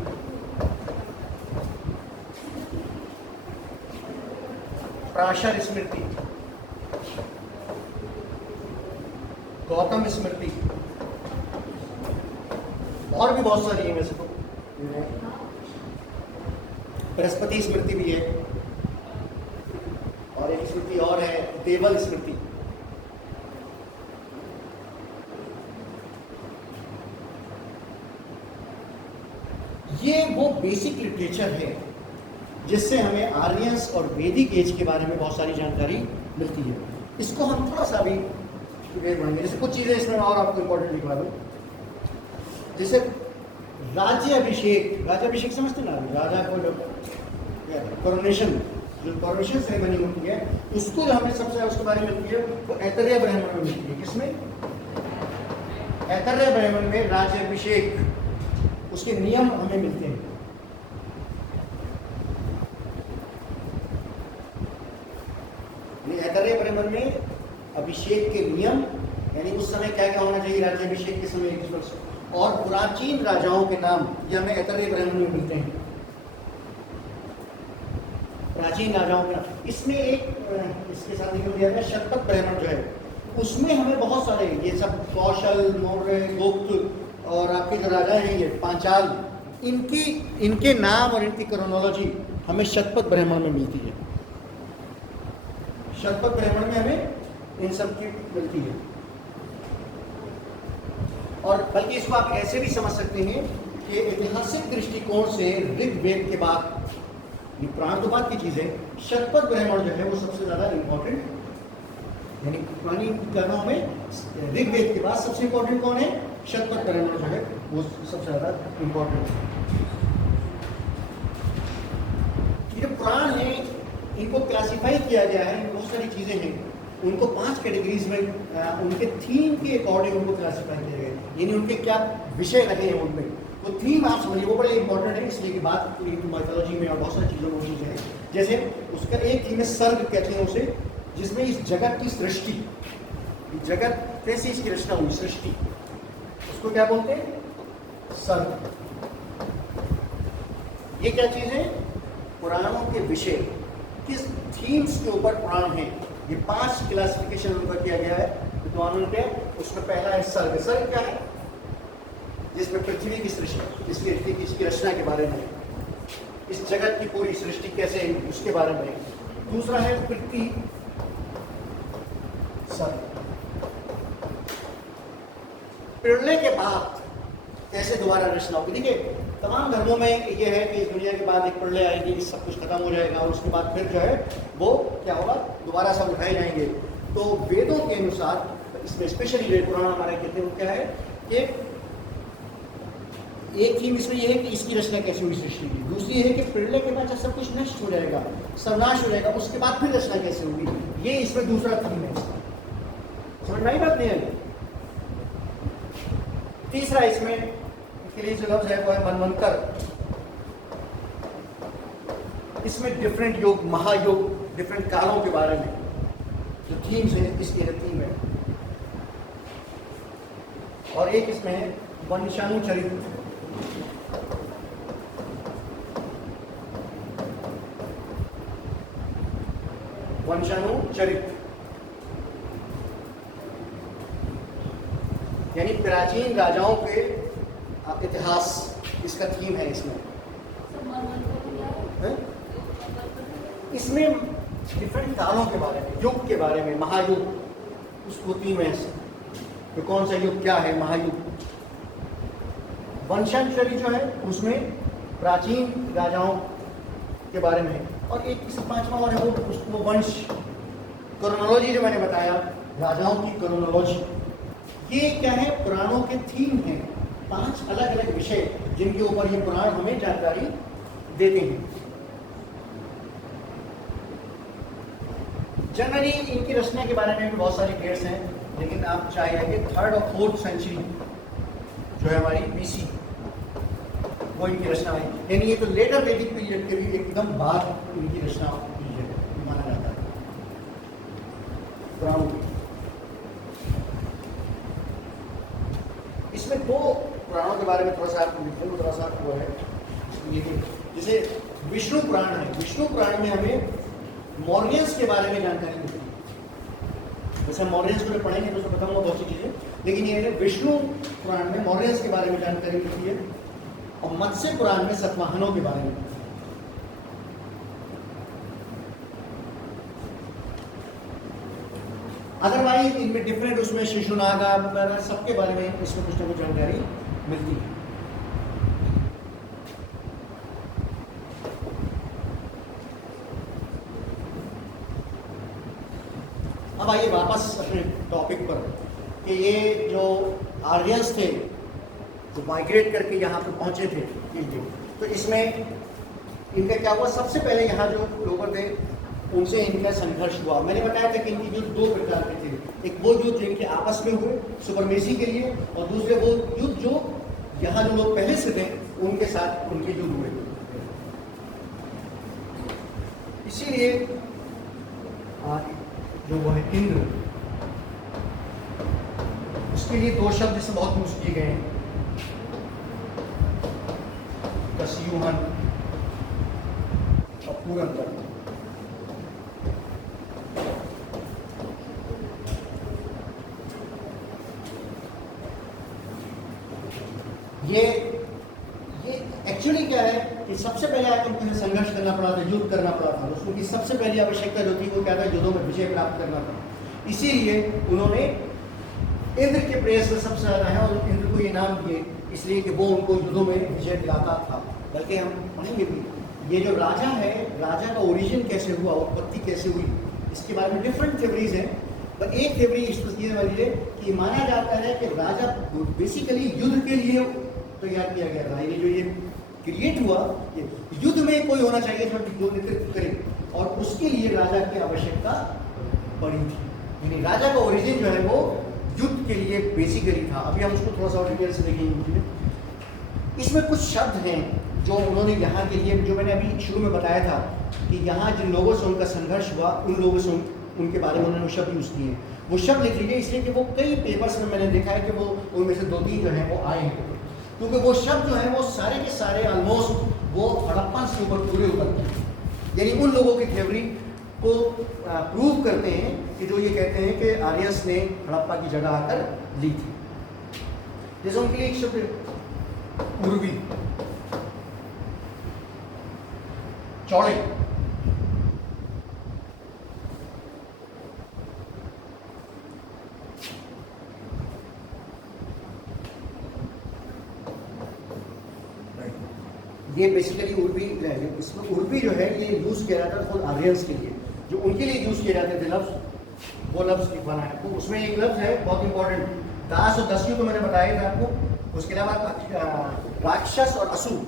प्राशर स्मृति, गौतम स्मृति, और भी बहुत सारी है वैसे तो। बृहस्पति स्मृति भी है, और एक स्मृति और है देवल स्मृति। ये वो बेसिक लिटरेचर है जिससे हमें आर्यंस और वैदिक एज के बारे में बहुत सारी जानकारी मिलती है। इसको हम थोड़ा सा भी बढ़ेंगे, जैसे कुछ चीज़ें इसमें और आपको इम्पोर्टेंट लिखवा दूँ। जैसे राज्याभिषेक, राज्याभिषेक समझते ना, राजा को जो कोरोनेशन, जो कोरोनेशन सेरेमनी होती है, उसको जो हमें सबसे उसके बारे में मिलती है वो ऐतरेय ब्राह्मण में मिलती है। किसमें? ऐतरेय ब्राह्मण में राज्याभिषेक, उसके नियम हमें मिलते हैं। ऐतरेय ब्राह्मण में अभिषेक के नियम, यानी उस समय क्या क्या होना चाहिए राज्याभिषेक के समय, एक वर्ष, और प्राचीन राजाओं के नाम ये हमें ऐतरेय ब्राह्मण में मिलते हैं। प्राचीन राजाओं का इसमें एक इसके साथ निकल दिया गया शतपथ ब्राह्मण जो है, उसमें हमें बहुत सारे ये सब कौशल, मौर्य, गुप्त और आपके जो राजा हैं ये पांचाल, इनके नाम और इनकी क्रोनोलॉजी हमें शतपथ ब्राह्मण में मिलती है। शतपथ ब्राह्मण में हमें इन सब की मिलती है। और बल्कि इसको आप ऐसे भी समझ सकते हैं कि ऐतिहासिक दृष्टिकोण से ऋग्वेद के बाद, पुराण तो बात की चीज़ है, शतपथ ब्राह्मण जो है वो सबसे ज़्यादा इम्पोर्टेंट, यानी पुरानी कथाओं में ऋग्वेद के बाद सबसे इम्पोर्टेंट कौन है? शतपथ ब्राह्मण जो है वो सबसे ज़्यादा इम्पोर्टेंट। ये पुराण है, इनको क्लासिफाई किया गया है, बहुत सारी चीज़ें हैं, उनको 5 कैटेगरीज में उनके थीम के अकॉर्डिंग उनको क्लासिफाई किया गया है, यानी उनके क्या विषय लगे हैं उनमें, वो थीम आप समझिए वो बड़े इंपॉर्टेंट है। इसलिए कि बात माइथोलॉजी में और बहुत सारी चीज़ों में चीज़ें हैं। जैसे उसका एक थीम है सर्ग कहते हैं उसे, जिसमें इस जगत की सृष्टि, जगत कैसे इसकी रचना हुई, सृष्टि, उसको क्या बोलते हैं? सर्ग। ये क्या चीज़ है? पुराणों के विषय, किस थीम्स के ऊपर पुराण है, ये 5 क्लासिफिकेशन उनका किया गया है विद्वानों के। उसमें पहला है सर्ग। सर्ग क्या है? जिसमें पृथ्वी की सृष्टि, इसकी रचना के बारे में, इस जगत की पूरी सृष्टि कैसे है उसके बारे में। दूसरा है पृथ्वी सर्ग, प्रलय के बाद कैसे दोबारा रचना होगी। देखिए तमाम धर्मों में ये है कि इस दुनिया के बाद एक प्रलय आएगी, सब कुछ खत्म हो जाएगा और उसके बाद फिर जो है वो क्या होगा, दोबारा सब उठाए जाएंगे। तो वेदों के अनुसार, इसमें स्पेशली वेद पुराण हमारे कहते हैं, वो क्या है कि एक थीम इसमें यह है कि इसकी रचना कैसे हुई सृष्टि की। दूसरी है कि प्रलय के बाद जब सब कुछ नष्ट हो जाएगा, सर्वनाश हो जाएगा, उसके बाद फिर रचना कैसे होगी, ये इसमें दूसरा थीम है। समझ में आई बात नहीं है? तीसरा इसमें इसके लिए जो लफ्ज है वो है मनवंतर। इसमें डिफरेंट युग, महायुग, डिफरेंट कालों के बारे में जो थीम्स है, इसकी थीम है। और एक इसमें है वंशानुचरित। वंशानुचरित यानी प्राचीन राजाओं के इतिहास, इसका थीम है इसमें। इसमें डिफरेंट कालों के बारे में, युग के बारे में, महायुग उसको थीम है। तो कौन सा युग क्या है, महायुग, वंशांशरी जो है उसमें प्राचीन राजाओं के बारे में है। और एक पांचवा और है वो वंश क्रोनोलॉजी जो मैंने बताया, राजाओं की क्रोनोलॉजी। ये क्या है, पुराणों के थीम हैं, 5 अलग अलग विषय जिनके ऊपर ये पुराण हमें जानकारी देते हैं। जनरली इनकी रचना के बारे में भी बहुत सारे डेट्स हैं, लेकिन आप चाहेंगे 3rd और 4th सेंचुरी जो है हमारी BC, वो इनकी रचना है। यानी ये तो लेटर वैदिक पीरियड के भी एकदम बाद इनकी रचना हुई है माना जाता है पुराणों की। इसमें 2 पुराणों के बारे में थोड़ा सा वो है, जैसे विष्णु पुराण है। विष्णु पुराण में हमें मौर्यंस के बारे में जानकारी मिलती है। वैसे हम मौर्यंस को पढ़ेंगे तो उसको बताऊंगा बहुत सी चीजें, लेकिन ये विष्णु पुराण में मौर्यंस के बारे में जानकारी मिलती है और मत्स्य पुराण में सतवाहनों के बारे में। अदरवाइज इनमें डिफरेंट उसमें शिशुनागा वगैरह सबके बारे में इसमें कुछ ना कुछ जानकारी मिलती है। अब आइए वापस अपने टॉपिक पर कि ये जो आर्यंस थे जो माइग्रेट करके यहाँ पर पहुँचे थे इंडिया, तो इसमें इनका क्या हुआ, सबसे पहले यहाँ जो लोग थे उनसे इनका संघर्ष हुआ। मैंने बताया था कि इनकी युद्ध 2 प्रकार के थे, एक वो युद्ध जो इनके आपस में हुए सुपरमेसी के लिए, और दूसरे वो युद्ध जो यहाँ जो लोग पहले से थे उनके साथ उनके युद्ध हुए। इसीलिए जो वो है इंद्र, उसके लिए 2 शब्द इसमें बहुत यूज किए गए हैं, दस्युहन और पुरंदर। ये एक्चुअली क्या है कि सबसे पहले आपको उन्हें संघर्ष करना पड़ा था, युद्ध करना पड़ा था। उसको की सबसे पहली आवश्यकता जो थी वो क्या था, युद्धों में विजय प्राप्त करना था। इसीलिए उन्होंने इंद्र के प्रेस से सबसे ज्यादा है और इंद्र को ये नाम दिए इसलिए कि वो उनको युद्धों में विजय दिलाता था। बल्कि हम पढ़ेंगे भी ये जो राजा है, राजा का ओरिजिन कैसे हुआ, उत्पत्ति कैसे हुई, इसके बारे में डिफरेंट थ्योरीज हैं। पर एक थ्योरी इस तस्वीर वाली है कि माना जाता है कि राजा बेसिकली युद्ध के लिए तैयार किया गया था। ये जो ये क्रिएट हुआ, ये युद्ध में कोई होना चाहिए जो नेतृत्व करे, और उसके लिए राजा की आवश्यकता पड़ी थी। यानी राजा का ओरिजिन जो है वो युद्ध के लिए बेसिकली था। अभी हम उसको थोड़ा सा डिटेल से देखेंगे। इसमें कुछ शब्द हैं जो उन्होंने यहाँ के लिए, जो मैंने अभी शुरू में बताया था कि यहाँ जिन लोगों से उनका संघर्ष हुआ उन लोगों से उनके बारे में उन्होंने शब्द यूज किए। वो शब्द लिख लीजिए इसलिए कि वो कई पेपर्स में मैंने देखा है कि वो उनमें से 2-3 जो हैं वो आए हैं, क्योंकि वो शब्द जो हैं वो सारे के सारे ऑलमोस्ट वो हड़प्पन के ऊपर पूरे उतरते हैं। यानी उन लोगों की थ्योरी को प्रूव करते हैं कि जो ये कहते हैं कि आर्यंस ने हड़प्पा की जगह आकर ली थी। जैसे उनके लिए एक शब्द उर्वी, चौड़े, ये बेसिकली उर्वी है। इसमें उर्वी जो है ये यूज किया जाता है खुद आर्यंस के लिए, जो उनके लिए यूज किए जाते थे लफ्ज, वो लफ्ज लिखवाना है। तो उसमें एक लफ्ज है बहुत इंपॉर्टेंट, दास और दस्यु तो मैंने बताया था आपको। उसके अलावा राक्षस और असुर,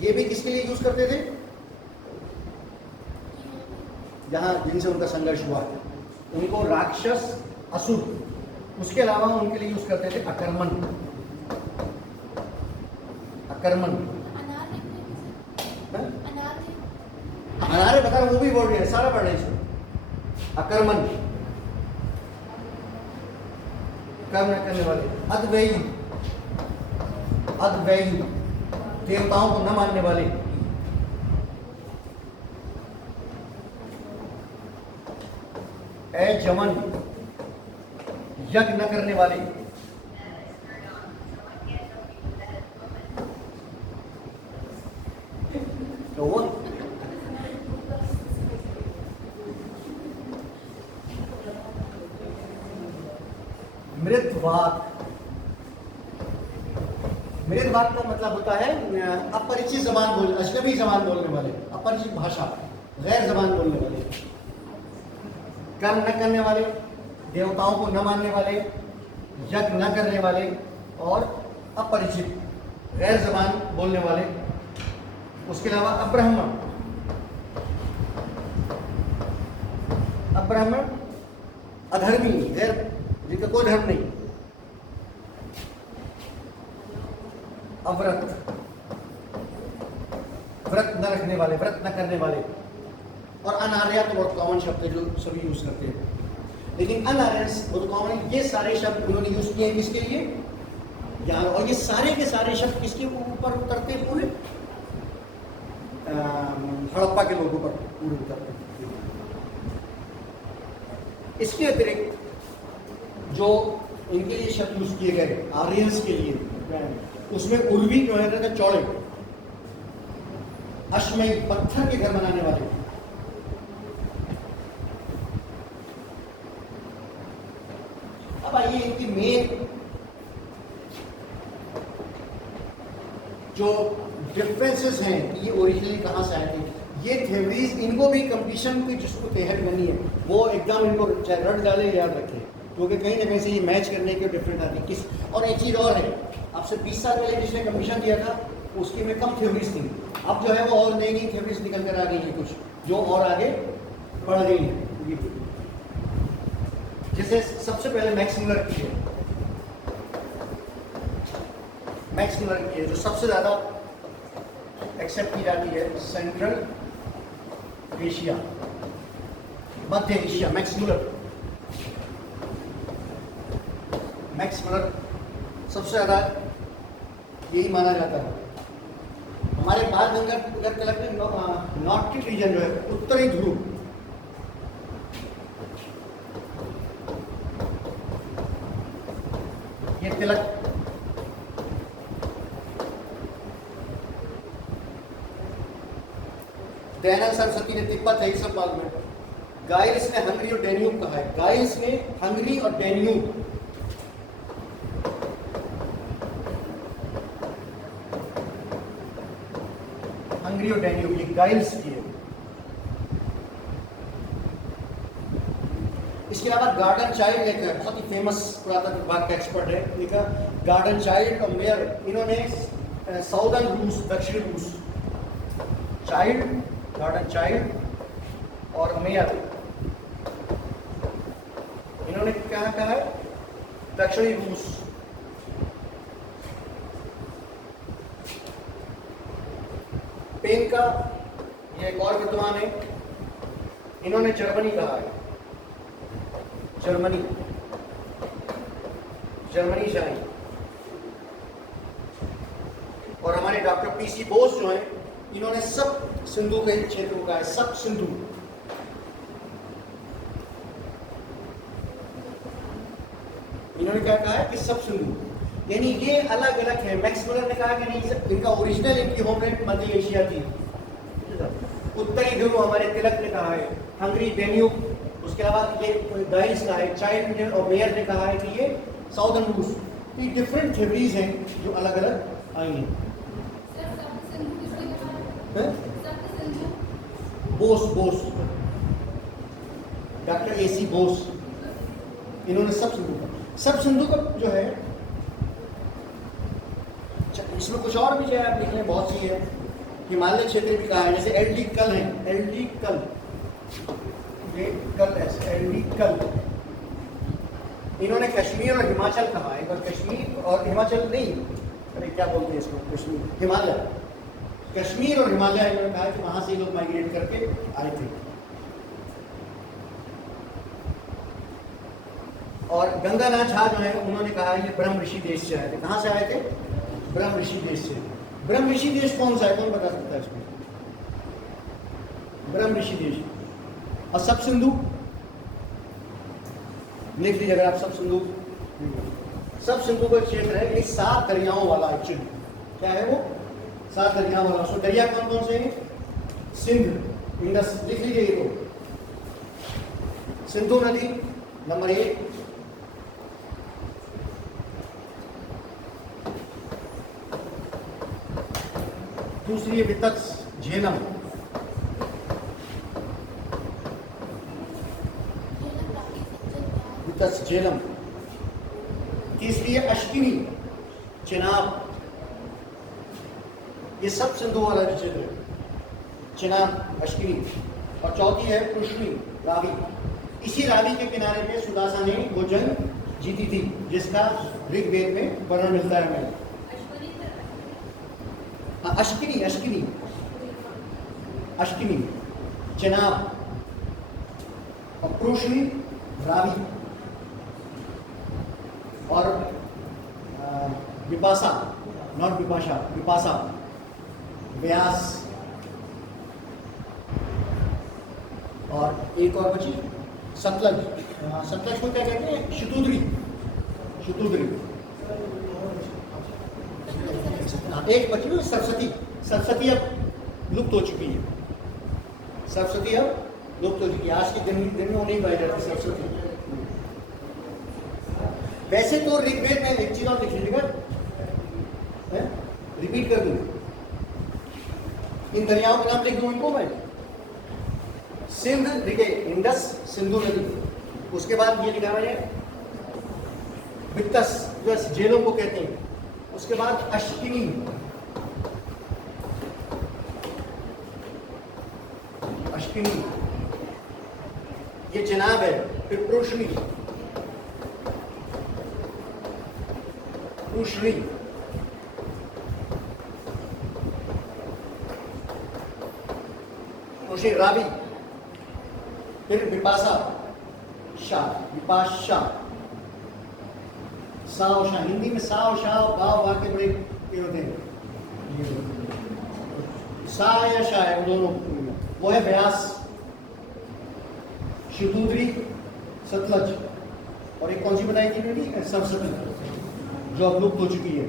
ये भी किसके लिए यूज करते थे, जहाँ जिनसे उनका संघर्ष हुआ उनको राक्षस असुर। उसके अलावा उनके लिए यूज करते थे अकर्मण। अकर्मण अनारे बता रहा, वो भी वर्ड है, सारा वर्ड है इसमें। अकर्मण, कर्म न करने वाले। अद्वैयी, अद्वैयी देवताओं को न मानने वाले। अजमन, यज्ञ न करने वाले। तो वो मृतवाक, मेरे बात का मतलब होता है अपरिचित जबान बोल, अजनबी जबान बोलने वाले, अपरिचित भाषा, गैर जबान बोलने वाले, कर्म न करने वाले, देवताओं को न मानने वाले, यज्ञ न करने वाले और अपरिचित गैर जबान बोलने वाले। उसके अलावा अब्राह्मण, अब्राह्मण अधर्मी, गैर, जिनका कोई धर्म नहीं, अव्रत, व्रत न रखने वाले, व्रत न करने वाले, और अनार्या तो बहुत कॉमन शब्द है जो सभी यूज करते हैं, लेकिन अनार्यस बहुत कॉमन है। ये सारे शब्द उन्होंने यूज किए हैं किसके लिए? ज्ञान। और ये सारे के सारे शब्द किसके ऊपर उतरते हैं? पूरे हड़प्पा के लोगों पर पूरे उतरते हैं। इसके अतिरिक्त जो इनके लिए शब्द यूज किए गए आर्यंस के लिए, उसमें उर्वी जो है ना, चौड़े, अश्मयी, पत्थर के घर बनाने वाले, अब आइए इनकी मेन जो डिफरेंसेस हैं कि ये ओरिजिनली कहाँ से आए थे, ये थ्योरीज, इनको भी कंपटीशन की जिसको तैयारी करनी है वो एकदम इनको चाहे रट डाले याद रखें, क्योंकि कहीं ना कहीं से ये मैच करने के डिफरेंट आती है किस। और एक चीज़ और है, आपसे 20 साल पहले जिसने कंपटीशन दिया था उसकी में कम थ्योरीज थी, अब जो है वो और नई नई थ्योरीज निकल कर आ गई है कुछ जो और आगे बढ़ गई है। जैसे सबसे पहले मैक्स मुलर की है, मैक्स मुलर की है जो सबसे ज़्यादा एक्सेप्ट की जाती है, सेंट्रल एशिया, मध्य Asia, Max Muller. Max Muller सबसे ज़्यादा यही माना जाता है। हमारे बाल गंगाधर तिलक ने नॉर्थ रीजन जो है, उत्तरी ध्रुव, ये तिलक दयानंद सरस्वती ने तिब्बत है, सब बाल में। गाइल्स ने हंगरी और डैन्यूब कहा है, गाइल्स ने हंगरी और डैन्यूब, हंगरी और डैन्यूब, ये गाइल्स की है। इसके अलावा गार्डन चाइल्ड एक है, बहुत ही फेमस पुरातत्व विभाग का एक्सपर्ट है, लिखा गार्डन चाइल्ड और मेयर, इन्होंने साउदर्न रूस, दक्षिणी रूस, चाइल्ड, गार्डन चाइल्ड और मेयर, इन्होंने क्या कहा है? दक्षिणी रूस। पेन का ये एक और विद्वान है, इन्होंने जर्मनी कहा है, जर्मनी, जर्मनी शाही। और हमारे डॉक्टर पीसी बोस जो हैं, इन्होंने सब सिंधु के क्षेत्र को कहा है, सब सिंधु। इन्होंने क्या कहा है कि सब सिंधु, यानी ये अलग अलग है। मैक्स मुलर ने कहा कि नहीं, इनका ओरिजिनल इनकी होमलैंड मध्य एशिया थी। उत्तरी ध्रुव हमारे तिलक ने कहा है, हंगरी, डैन्यूब, उसके अलावा ये गाइल्स का है, चाइल्ड और मेयर ने कहा है कि ये साउदर्न रूस। ये डिफरेंट थ्योरीज हैं जो अलग अलग आई हैं। बोस, बोस, डॉक्टर एसी बोस, इन्होंने सब सिंधु का जो है, इसमें कुछ और भी जो है आप लिख लें, बहुत सी है। हिमालय क्षेत्र भी कहा है, जैसे एलडी कल है, एलडी कल, ये कल है, एलडी कल। इन्होंने कश्मीर और हिमाचल कहा है, पर कश्मीर और हिमाचल नहीं, अरे क्या बोलते हैं इसको, कश्मीर, हिमालय, कश्मीर और हिमालय इन्होंने कहा कि वहां से लोग माइग्रेट करके आए थे। और गंगानाथ झा जो है, उन्होंने कहा ये ब्रह्म ऋषि देश से आए थे। कहाँ से आए थे? ब्रह्म ऋषि देश से। ब्रह्म ऋषि देश कौन सा है, कौन बता सकता है इसमें? ब्रह्म ऋषि देश। और सब सिंधु लिख लीजिए अगर आप, सब सिंधु, सब सिंधु का क्षेत्र है, ये 7 दरियाओं वाला एक्चुअली। क्या है वो? 7 दरियाओं वाला। सो दरिया कौन कौन से हैं? सिंध, इंडस, लिख लीजिए ये तो। सिंधु नदी नंबर 1, दूसरी है वितत्स झेलम, वितत्स झेलम। तीसरी है अश्किनी चिनाब, ये सब सिंधु वाला क्षेत्र है, चिनाब अश्किनी। और चौथी है कृष्णी रावी। इसी रावी के किनारे पे सुदासा ने वो जंग जीती थी जिसका ऋग्वेद में वर्णन मिलता है हमें। हाँ, अश्किनी अश्किनी अश्किनी चिनाब और कृष्णी रावी और विपाशा, नॉट विपाशा, विपाशा व्यास। और एक और बची सतलज, सतलज को क्या कहते हैं? शतुद्री, शतुद्री। एक बची हुई सरस्वती, सरस्वती अब लुप्त हो चुकी है, सरस्वती अब लुप्त हो चुकी है, आज के दिन में वो नहीं पाई जाती सरस्वती। वैसे तो ऋग्वेद में एक चीज और लिख लीजिएगा, रिपीट कर दूं, इन दरियाओं के नाम लिख दूं इनको मैं। सिंध, देखिए इंडस सिंधु नदी, उसके बाद ये लिखा है वित्तस जो झेलों को कहते हैं, उसके बाद अश्किनी, अश्किनी ये चिनाब है, फिर कृष्णी, कृष्णी, कृष्णी रावी, फिर विपाशा शाह, विपाशा, साव शाह। हिंदी में साव शाह वाव वाह के बड़े ये होते हैं, सा या शाह है, दोनों वो है व्यास, शतुद्री, सतलज, और एक कौन सी बताई थी मैंने? सरस्वती, जो अब लुप्त हो चुकी है।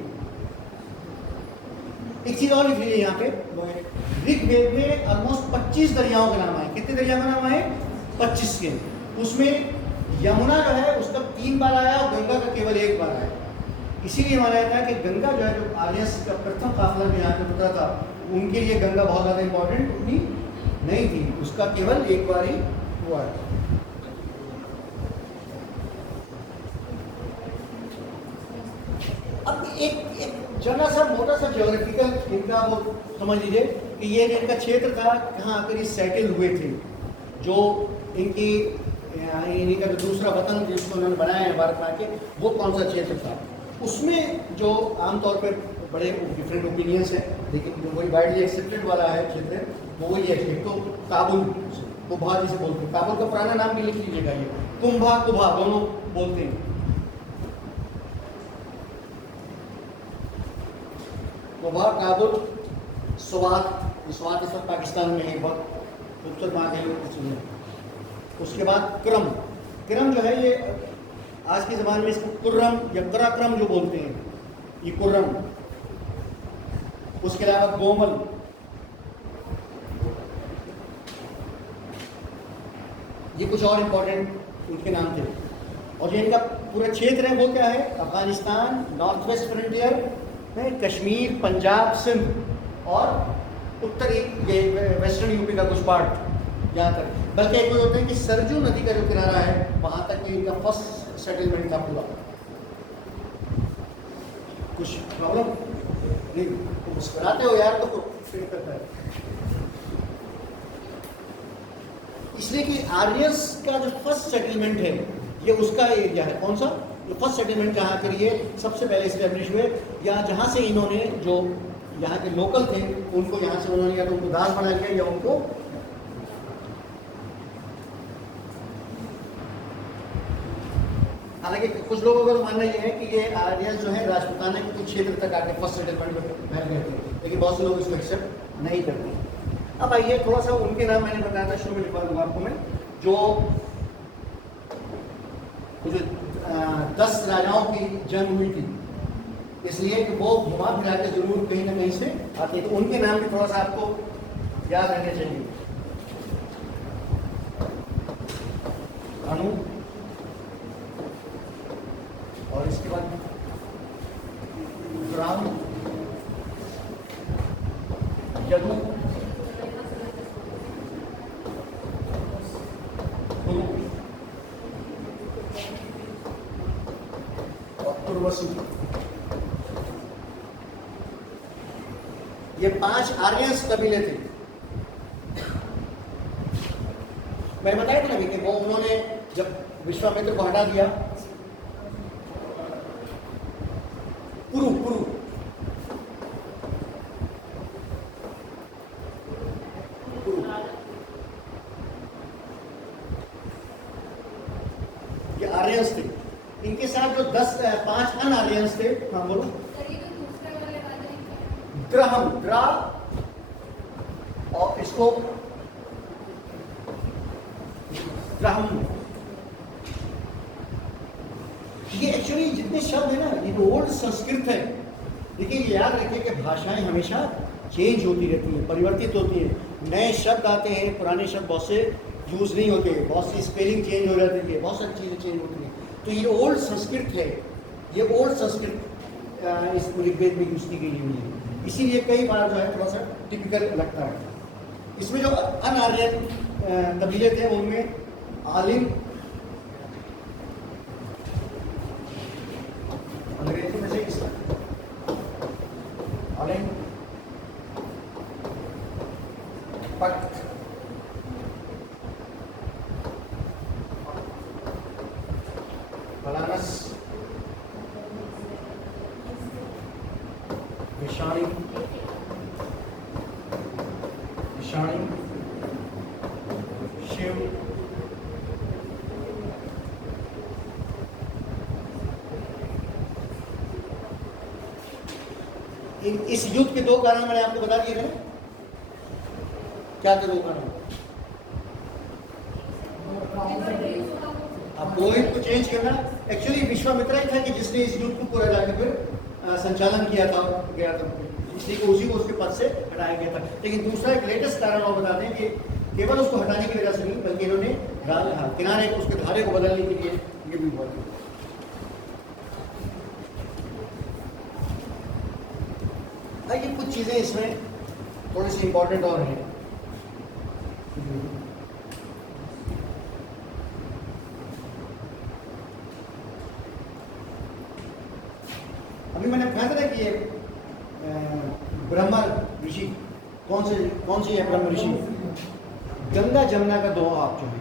एक चीज और लिख लीजिए यहाँ पे, वो है ऋग्वेद में ऑलमोस्ट 25 दरियाओं के नाम आए। कितने दरियाओं के नाम आए? 25 के। उसमें यमुना जो है उसका 3 बार आया और गंगा का केवल 1 बार आया। इसीलिए माना जाता है कि गंगा जो है, जो आर्यस का प्रथम काफिला जो यहाँ पे उतरा था, उनके लिए गंगा बहुत ज़्यादा इंपॉर्टेंट उतनी नहीं थी, उसका केवल 1 बार ही हुआ है। अब एक जरा सा मोटा सा ज्योग्राफिकल इनका वो समझ लीजिए कि ये इनका क्षेत्र था, कहाँ आकर ये सेटल हुए थे, जो इनकी इनका जो दूसरा वतन जिसको उन्होंने बनाया है भारत में आके, वो कौन सा क्षेत्र था। उसमें जो आमतौर पर बड़े डिफरेंट ओपिनियंस हैं, लेकिन जो वही वाइडली एक्सेप्टेड वाला है क्षेत्र, वो वही है। एक तो काबुल, कुभा जिसे बोलते हैं, काबुल का पुराना नाम भी लिख लीजिएगा, ये कुंभा कुभा दोनों बोलते हैं। कुभा, काबुल, स्वात, स्वात इस वक्त पाकिस्तान में है, बहुत खूबसूरत वहाँ के। उसके बाद क्रम, क्रम जो है ये आज के ज़माने में इसको कुर्रम या पराक्रम जो बोलते हैं, ये कुर्रम। उसके अलावा गोमल, ये कुछ और इम्पोर्टेंट उनके नाम थे। और ये इनका पूरा क्षेत्र है वो क्या है? अफगानिस्तान, नॉर्थ वेस्ट फ्रंटियर में कश्मीर, पंजाब, सिंध और उत्तरी ये वेस्टर्न यूपी का कुछ पार्ट यहाँ तक। बल्कि एक होता है कि सरजू नदी का जो किनारा है वहाँ तक इनका फर्स्ट सेटलमेंट था पूरा। कुछ प्रॉब्लम नहीं, मुस्कुराते हो यार, तो फिर करता है। इसलिए कि आर्यस का जो फर्स्ट सेटलमेंट है ये उसका एरिया है। कौन सा? जो फर्स्ट सेटलमेंट जहाँ पर ये सबसे पहले इस्टेब्लिश हुए, या जहाँ से इन्होंने जो यहाँ के लोकल थे उनको यहाँ से उन्होंने या तो उनको दास बना लिया या उनको हालांकि कुछ लोगों का तो मानना यह है कि ये आर्यस जो है राजपूताना के कुछ क्षेत्र तक आके फर्स्ट सेटलमेंट में फैल गए थे, लेकिन बहुत से लोग इसको एक्सेप्ट नहीं करते। अब आइए थोड़ा सा उनके नाम मैंने बताया था, शुरू में लिखवा दूंगा आपको मैं, जो 10 राजाओं की जन्म हुई थी, इसलिए कि वो घुमा फिरा के जरूर कहीं ना कहीं से आते, तो उनके नाम भी थोड़ा सा आपको याद रहने चाहिए। अनु, और इसके बाद राम, तुर्वसु। ये 5 आर्यंस कबीले थे। मैंने बताया था ना कि वो उन्होंने जब विश्वामित्र को हटा दिया, पुरु पुरु पुरु, ये आर्यंस थे। इनके साथ जो 5 अन आर्यंस थे, हाँ बोलो। ग्रहम, ग्रा और इसको ग्रहम। ये एक्चुअली जितने शब्द है ना, ये ओल्ड संस्कृत है। देखिए, ये याद रखिए कि भाषाएं हमेशा चेंज होती रहती है, परिवर्तित होती है। नए शब्द आते हैं, पुराने शब्द बहुत से यूज नहीं होते, बहुत सी स्पेलिंग चेंज हो जाती है, बहुत सारी चीज़ें चेंज होती हैं। तो ये ओल्ड संस्कृत है, ये ओल्ड संस्कृत इस ऋग्वेद में यूज की गई हुई है। इसीलिए कई बार जो है थोड़ा सा टिपिकल लगता है। इसमें जो अनआर्यन कबीले थे उनमें आलिम, अंग्रेजी में से इसका आलिम, पट, बलानस, विषाणी, विषाणी, शिव, इस युद्ध के 2 कारण मैंने आपको बता दिए थे। क्या थे 2 कारण? अब पुरोहित को चेंज करना। एक्चुअली विश्वामित्र ही था कि जिसने इस युद्ध को पूरा जाकर फिर संचालन किया था, गया था, इसलिए उसी को उसके पद से हटाया गया था। लेकिन दूसरा एक लेटेस्ट कारण और बताते हैं कि केवल उसको हटाने की वजह से नहीं, बल्कि इन्होंने किनारे को, उसके धारे को बदलने के लिए ये भी हुआ। ये कुछ चीज़ें इसमें थोड़ी सी इंपॉर्टेंट और हैं। अभी मैंने कहा था कि ये ब्रह्मा ऋषि कौन से है ब्रह्म ऋषि? गंगा जमुना का दोआब जो है,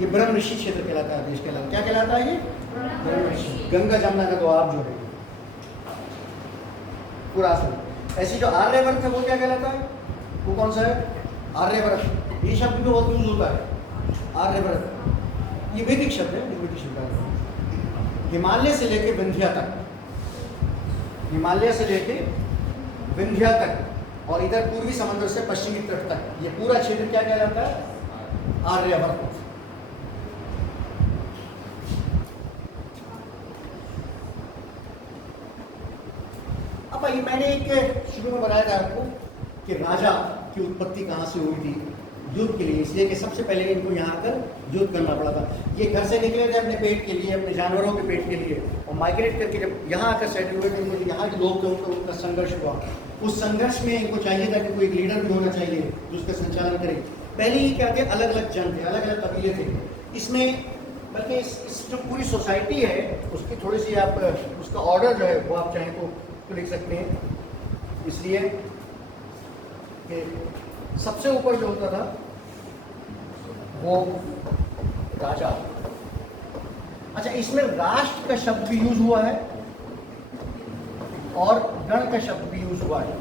ये ब्रह्म ऋषि क्षेत्र कहलाता है, देश कहलाता है। क्या कहलाता है ये? ब्रह्म ऋषि। गंगा जमुना का दोआब जो है पूरा असर। ऐसी जो आर्यवर्त है वो क्या कहलाता है? वो कौन सा है? आर्यवर्त। ये शब्द भी बहुत यूज होता है, आर्यवर्त। ये वैदिक शब्द है, वैदिक शब्द है। हिमालय से लेके विंध्या तक, हिमालय से लेके विंध्या तक और इधर पूर्वी समुद्र से पश्चिमी तट तक, ये पूरा क्षेत्र क्या कहलाता है? आर्यवर्त। अब ये मैंने एक शुरू में बताया था आपको कि राजा की उत्पत्ति कहाँ से हुई थी युद्ध के लिए, इसलिए कि सबसे पहले इनको यहाँ आकर युद्ध करना पड़ा था। ये घर से निकले थे अपने पेट के लिए, अपने जानवरों के पेट के लिए, और माइग्रेट करके जब यहाँ आकर सेटल हुए थे, इनको यहाँ के लोग थे, उनका संघर्ष हुआ। उस संघर्ष में इनको चाहिए था कि कोई लीडर भी होना चाहिए जो उसका संचालन करे। पहले ही क्या थे, अलग अलग जन थे, अलग अलग कबीले थे। इसमें बल्कि इस जो पूरी सोसाइटी है उसकी थोड़ी सी आप उसका ऑर्डर जो है वो आप चाहें तो लिख सकते हैं। इसलिए कि सबसे ऊपर जो होता था वो राजा। अच्छा, इसमें राष्ट्र का शब्द भी यूज हुआ है और गण का शब्द भी यूज हुआ है।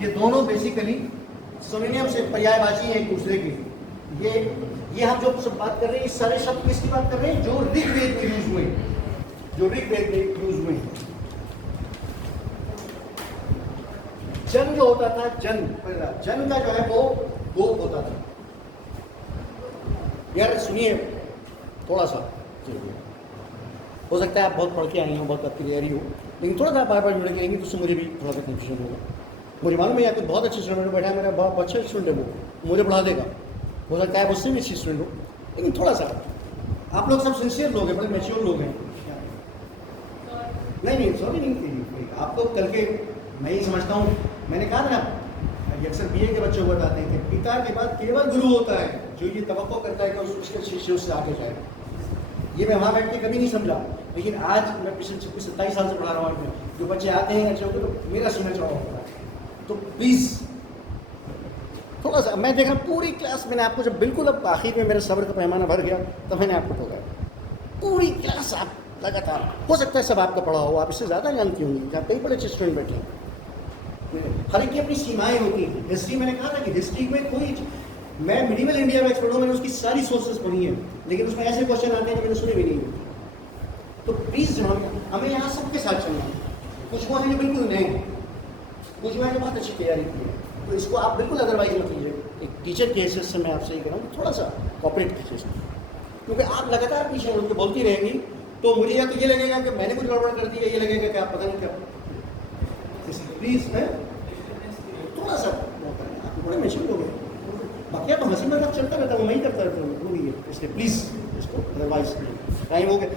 ये दोनों बेसिकली सिनोनिम से पर्यायवाची है एक दूसरे के। ये हम जो सब बात कर रहे हैं, इस सारे शब्द किसकी बात कर रहे हैं? जो ऋग्वेद में यूज हुए, जो ऋग्वेद में यूज हुए। जन जो होता था, जन का जो है वो गोप होता था। यार सुनिए थोड़ा सा, हो सकता है आप बहुत पढ़ के आई हो, बहुत आपकी तैयारी हो, लेकिन थोड़ा सा बार बार जुड़े रहेंगे तो उससे मुझे भी थोड़ा सा कन्फ्यूजन होगा। मुझे मालूम है यहाँ कुछ बहुत अच्छे स्टूडेंट बैठा है, मेरा बहुत अच्छा स्टूडेंट है, वो मुझे पढ़ा देगा। हो सकता है उससे भी अच्छी स्टूडेंट हो, लेकिन थोड़ा सा आप लोग सब सिंसियर लोग हैं, बड़े मैच्योर लोग हैं। नहीं सॉरी नहीं, आप लोग कल के, मैं ही समझता हूँ, मैंने कहा ना अक्सर बीए के बच्चों को बताते हैं कि पिता के बाद केवल गुरु होता है जो ये तवक्को करता है कि उसके शिष्य उससे आगे जाए। ये मैं वहाँ बैठ के कभी नहीं समझा, लेकिन आज मैं पिछले 26-27 साल से पढ़ा रहा हूँ, जो बच्चे आते हैं अच्छे होते तो मेरा सीना चढ़ा होता है। तो प्लीज़ थोड़ा सा, मैं देख रहा हूँ पूरी क्लास, मैंने आपको जब बिल्कुल अब आखिर में मेरे सब्र का पैमाना भर गया तब मैंने आपको टोका, पूरी क्लास आप लगातार, हो सकता है सब आपका पढ़ा हो, आप इससे ज़्यादा जानती होंगी, जहाँ कई बड़े अच्छे स्टूडेंट बैठे हैं, हर एक की अपनी सीमाएँ होती हैं। हिस्ट्री मैंने कहा था कि हिस्ट्री में कोई, मैं मिडिवल इंडिया में एक्सपर्ट हूँ, मैंने उसकी सारी सोर्सेज पढ़ी हैं, लेकिन उसमें ऐसे क्वेश्चन आते हैं जो मैंने सुने भी नहीं होते। तो प्लीज़ हमें यहाँ सबके साथ चलना है, कुछ वो हैं जो बिल्कुल नए हैं, कुछ वो हैं जो बहुत अच्छी तैयारी की है, तो इसको आप बिल्कुल अदरवाइज मत लीजिए। एक टीचर के हिसाब से मैं आपसे ये कह रहा हूँ थोड़ा सा कॉपरेट कीजिए, क्योंकि आप लगातार पीछे उनके बोलती रहेंगी तो मुझे या तो ये लगेगा कि मैंने कुछ गड़बड़ कर दी है, ये लगेगा कि आप पता नहीं क्या। प्लीज़ है थोड़ा सा आप बड़े मैच्योर हो गए, बाकी आप हंसी मजाक चलता रहता हूँ, मैं ही करता रहता हूँ, वो भी है, इसलिए प्लीज़ इसको अदरवाइज टाइम हो गया।